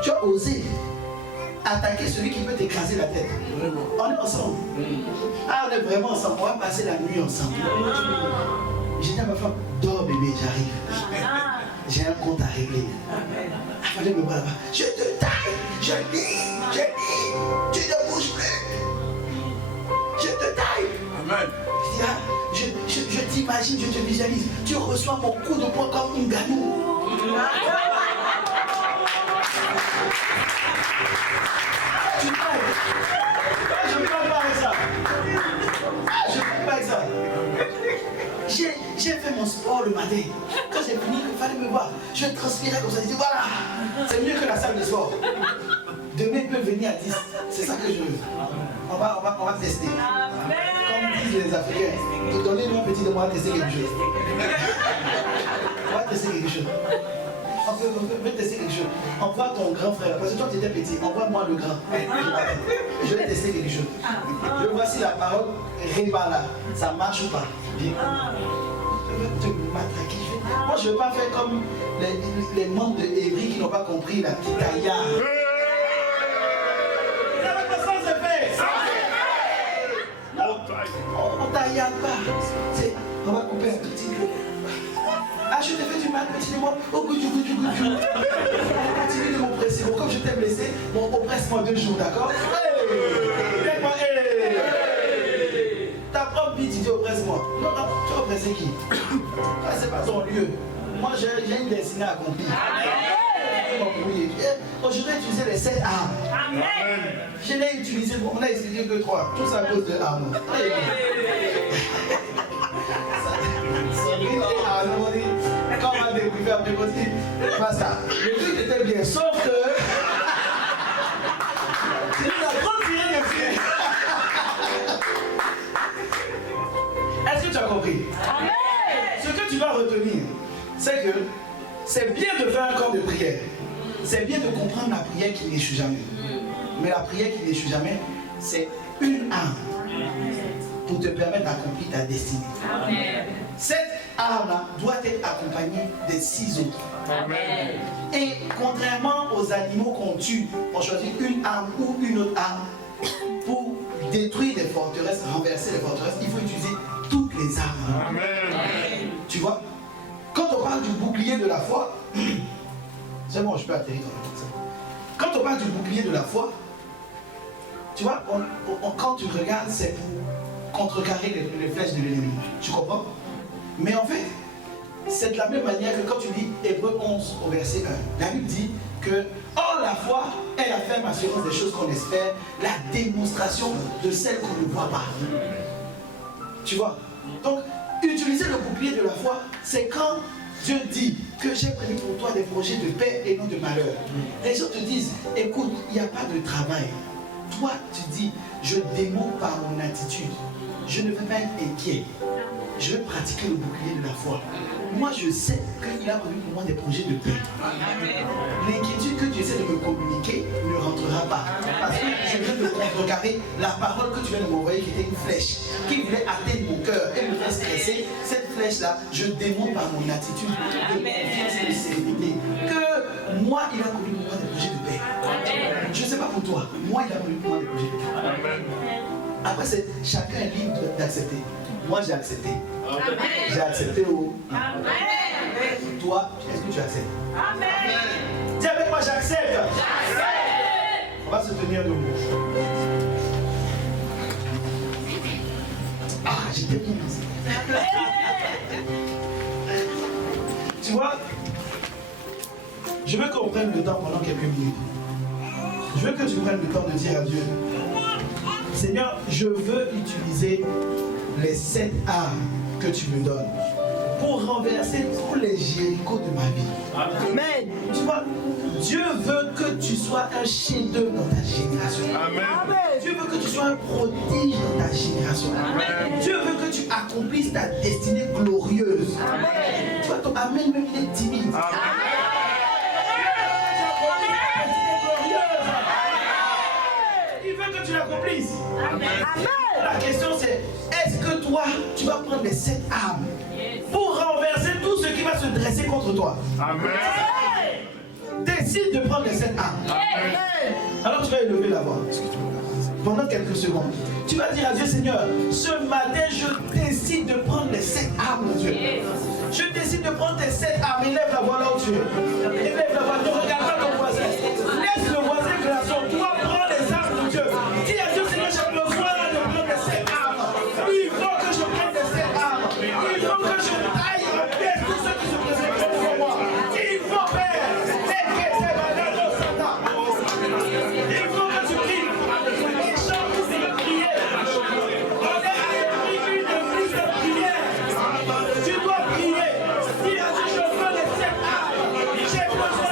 tu as osé attaquer celui qui peut t'écraser la tête. On est ensemble. Ah, on est vraiment ensemble. On va passer la nuit ensemble. J'ai dit à ma femme, dors bébé, j'arrive. J'ai un compte à régler. Il fallait me voir là-bas. Je te taille, je dis, tu ne bouges plus. Je te taille. Amen. Je t'imagine, je te visualise. Tu reçois mon coup de poing comme une ganou. Tu tailles. Je ne parle pas avec ça. Je ne parle pas avec ça. J'ai fait mon sport le matin. Quand j'ai fini, il fallait me voir. Je transpirais comme ça. Je dis voilà, c'est mieux que la salle de sport. Demain, il peut venir à 10. C'est ça que je veux. On va tester. Comme disent les Africains, donnez-nous un petit de moi à tester quelque chose. On va tester quelque chose. on veut tester quelque chose. Envoie ton grand frère, parce que toi tu étais petit, envoie-moi le grand. Je vais tester quelque chose. Je vois si la parole Réba là, ça marche ou pas. Viens. Je veux te matraquer. Moi je ne veux pas faire comme les membres de Évry qui n'ont pas compris la petite taillade. C'est avec le sens de fait. On ne taillade pas. On va couper un petit peu. Ah, je t'ai fait du mal, petit moi. Oh, goudou. Continue de m'oppresser. Bon, comme je t'ai blessé, bon, oppresse-moi 2 jours, d'accord? Viens-moi, ta propre vie, tu dis oppresse-moi. Non, tu vas oppresser qui? C'est pas ton lieu. Moi, j'ai une destinée accomplie. Aujourd'hui, j'ai utilisé les 7 armes. Amen. Je l'ai utilisé, on a expliqué que 3. Tout ça à cause de armes. Quand on va découvrir après côté, pas ça. Le truc était bien, sauf que c'est la trop tiré de pied. Est-ce que tu as compris? Amen. Ce que tu dois retenir, c'est que c'est bien de faire un corps de prière. C'est bien de comprendre la prière qui n'échoue jamais. Mais la prière qui n'échoue jamais, c'est une arme pour te permettre d'accomplir ta destinée. Amen. Cette arme-là doit être accompagnée des 6 autres. Amen. Et contrairement aux animaux qu'on tue, on choisit une arme ou une autre arme pour détruire des forteresses, renverser les forteresses. Il faut utiliser toutes les armes. Amen. Tu vois, quand on parle du bouclier de la foi, c'est bon, je peux atterrir dans ça. Quand on parle du bouclier de la foi, tu vois, quand tu regardes, c'est pour contrecarrer les flèches de l'ennemi. Tu comprends? Mais en fait, c'est de la même manière que quand tu lis Hébreux 11 au verset 1, la Bible dit que oh, la foi est la ferme assurance des choses qu'on espère, la démonstration de celles qu'on ne voit pas. Tu vois? Donc, utiliser le bouclier de la foi, c'est quand Dieu dit que j'ai prévu pour toi des projets de paix et non de malheur. Les gens te disent, écoute, il n'y a pas de travail. Toi, tu dis, je démontre par mon attitude. Je ne veux pas être inquiet. Je vais pratiquer le bouclier de la foi. Moi, je sais qu'il a prévu pour moi des projets de paix. L'inquiétude que tu essaies de me communiquer ne rentrera pas. Parce que je viens de contrecarrer la parole que tu viens de m'envoyer qui était une flèche, qui voulait atteindre mon cœur et me faire stresser. Cette flèche-là, je démontre par mon attitude de confiance et de sérénité que moi, il a prévu pour moi des projets de paix. Je ne sais pas pour toi, moi, il a prévu pour moi des projets de paix. Après, c'est chacun est libre d'accepter. Moi, j'ai accepté. Amen. J'ai accepté. Amen. Toi, est-ce que tu acceptes? Amen. Dis avec moi, j'accepte. J'accepte. On va se tenir debout. Ah, j'étais bien pensé. Tu vois, je veux qu'on prenne le temps pendant quelques minutes. Je veux que tu prennes le temps de dire à Dieu, Seigneur, je veux utiliser les 7 armes que tu me donnes pour renverser tous les Jérichos de ma vie. Amen. Tu vois, Dieu veut que tu sois un chef-d'œuvre dans ta génération. Amen. Dieu veut que tu sois un prodige dans ta génération. Amen. Dieu veut que tu accomplisses ta destinée glorieuse. Amen. Tu vois, ton Amen, même il est timide. Amen. Tu l'accomplisses. Amen. La question c'est, est-ce que toi, tu vas prendre les 7 armes pour renverser tout ce qui va se dresser contre toi? Amen. Décide de prendre les 7 armes. Amen. Alors tu vas élever la voix. Pendant quelques secondes, tu vas dire à Dieu, Seigneur, ce matin, je décide de prendre les 7 armes de Dieu. Je décide de prendre tes 7 armes. Élève la voix là où tu es. Élève la voix. Ne regarde pas ton voisin. Laisse le voisin faire son. Toi, prends les armes de Dieu. Dis à Dieu, Seigneur, j'ai besoin là de prendre les 7 armes. Il faut que je prenne les 7 armes. Il faut que je taille en pièces tous ceux qui se présentent contre moi. Il faut faire. Il faut que tu pries. Les gens qui se prier. On est une église de prière. Tu dois prier. Dis à Dieu, je veux les 7 armes. J'ai besoin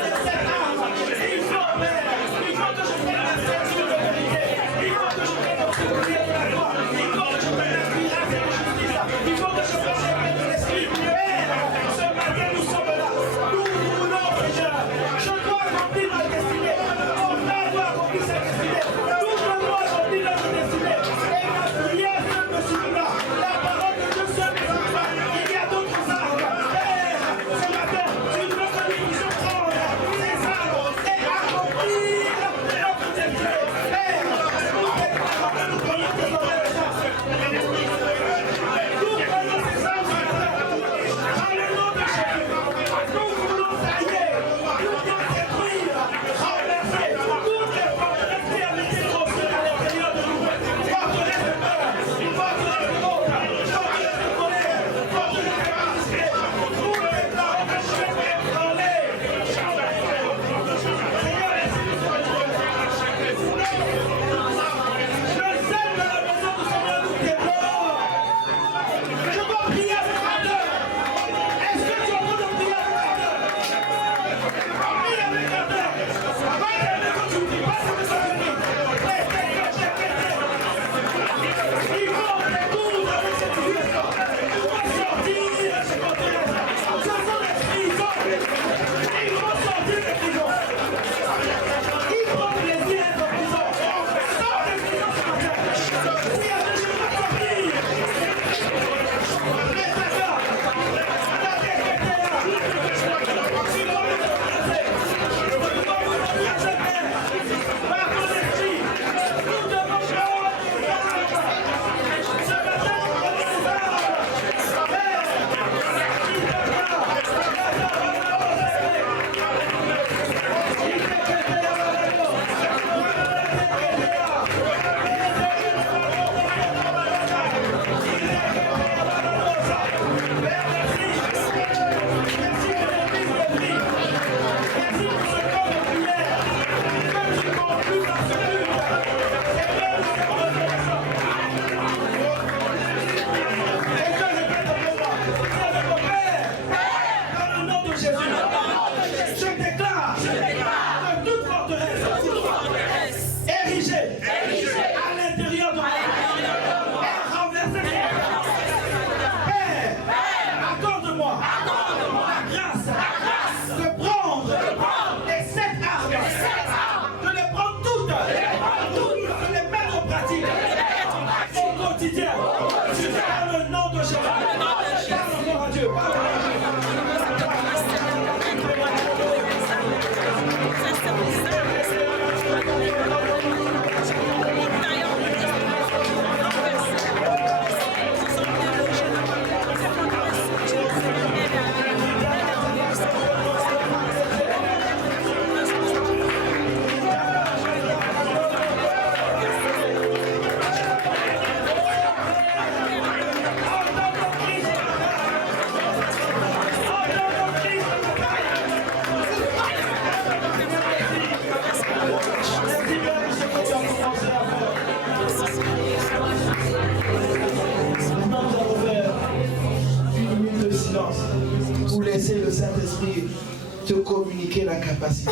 te communiquer la capacité.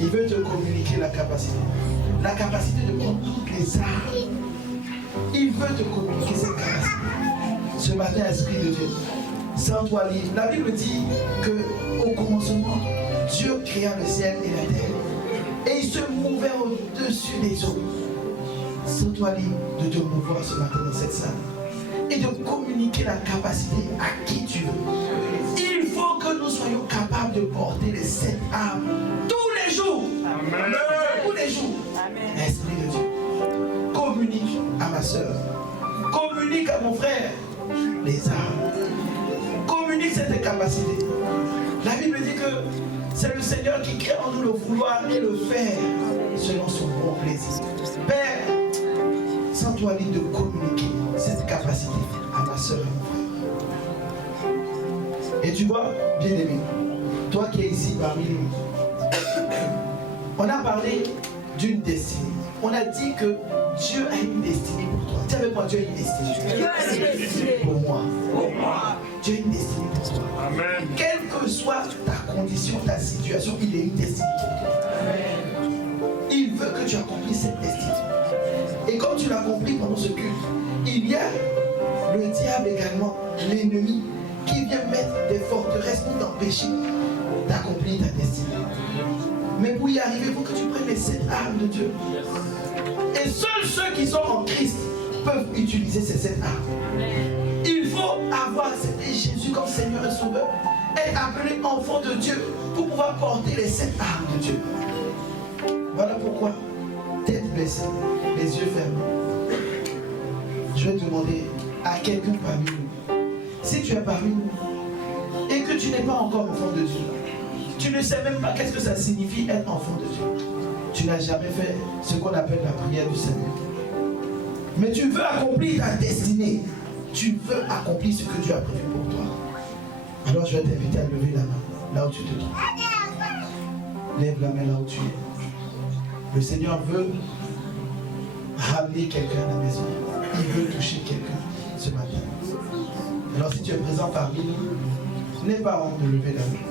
Il veut te communiquer la capacité. La capacité de prendre toutes les armes. Il veut te communiquer cette capacité. Ce matin, Esprit de Dieu, sens-toi libre. La Bible dit qu'au commencement, Dieu créa le ciel et la terre. Et il se mouvait au-dessus des eaux. Sens-toi libre de te mouvoir ce matin dans cette salle. Et de communiquer la capacité à qui tu veux. Il faut que nous soyons capables de porter les 7 armes tous les jours. Amen. Tous les jours. Amen. Esprit de Dieu, communique à ma soeur. Communique à mon frère les armes. Communique cette capacité. La Bible dit que c'est le Seigneur qui crée en nous le vouloir et le faire selon son bon plaisir. Père, sens-toi libre de communiquer cette capacité à ma soeur et à mon frère. Et tu vois, bien-aimé, toi qui es ici parmi nous, on a parlé d'une destinée. On a dit que Dieu a une destinée pour toi. Dis avec moi, Dieu a une destinée. Dieu a une destinée. Pour moi. Pour moi. Dieu a une destinée pour toi. Amen. Quelle que soit ta condition, ta situation, il a une destinée pour toi. Il veut que tu accomplisses cette destinée. Et comme tu l'accomplis pendant ce culte, il y a le diable également, l'ennemi, qui vient mettre des forteresses pour t'empêcher d'accomplir ta destinée. Mais pour y arriver, il faut que tu prennes les 7 armes de Dieu. Et seuls ceux qui sont en Christ peuvent utiliser ces 7 armes. Il faut avoir accepté Jésus comme Seigneur et Sauveur et appelé enfant de Dieu pour pouvoir porter les 7 armes de Dieu. Voilà pourquoi, tête baissée, les yeux fermés, je vais demander à quelqu'un parmi nous, si tu es parmi nous et que tu n'es pas encore enfant de Dieu, tu ne sais même pas qu'est-ce que ça signifie être enfant de Dieu. Tu n'as jamais fait ce qu'on appelle la prière du Seigneur. Mais tu veux accomplir ta destinée. Tu veux accomplir ce que Dieu a prévu pour toi. Alors je vais t'inviter à lever la main là où tu te trouves. Lève la main là où tu es. Le Seigneur veut ramener quelqu'un à la maison. Il veut toucher quelqu'un ce matin. Alors si tu es présent parmi nous, n'aie pas honte de lever la main.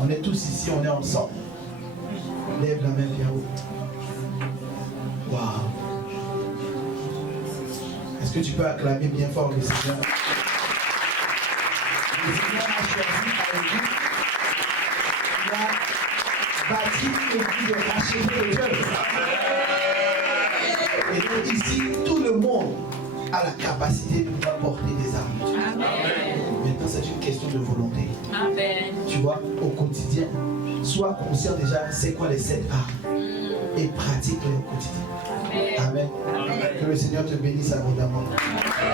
On est tous ici, on est ensemble. Lève la main bien haut. Waouh. Est-ce que tu peux acclamer bien fort le Seigneur? Le Seigneur a choisi avec vous. Il a bâti une vie de racheter le cœur. Et donc ici, tout le monde a la capacité de pouvoir porter des armes. Amen. Maintenant, c'est une question de volonté. Amen. Tu vois, au quotidien, sois conscient déjà c'est quoi les 7 armes et pratique-les au quotidien. Amen. Que le Seigneur te bénisse abondamment. Amen.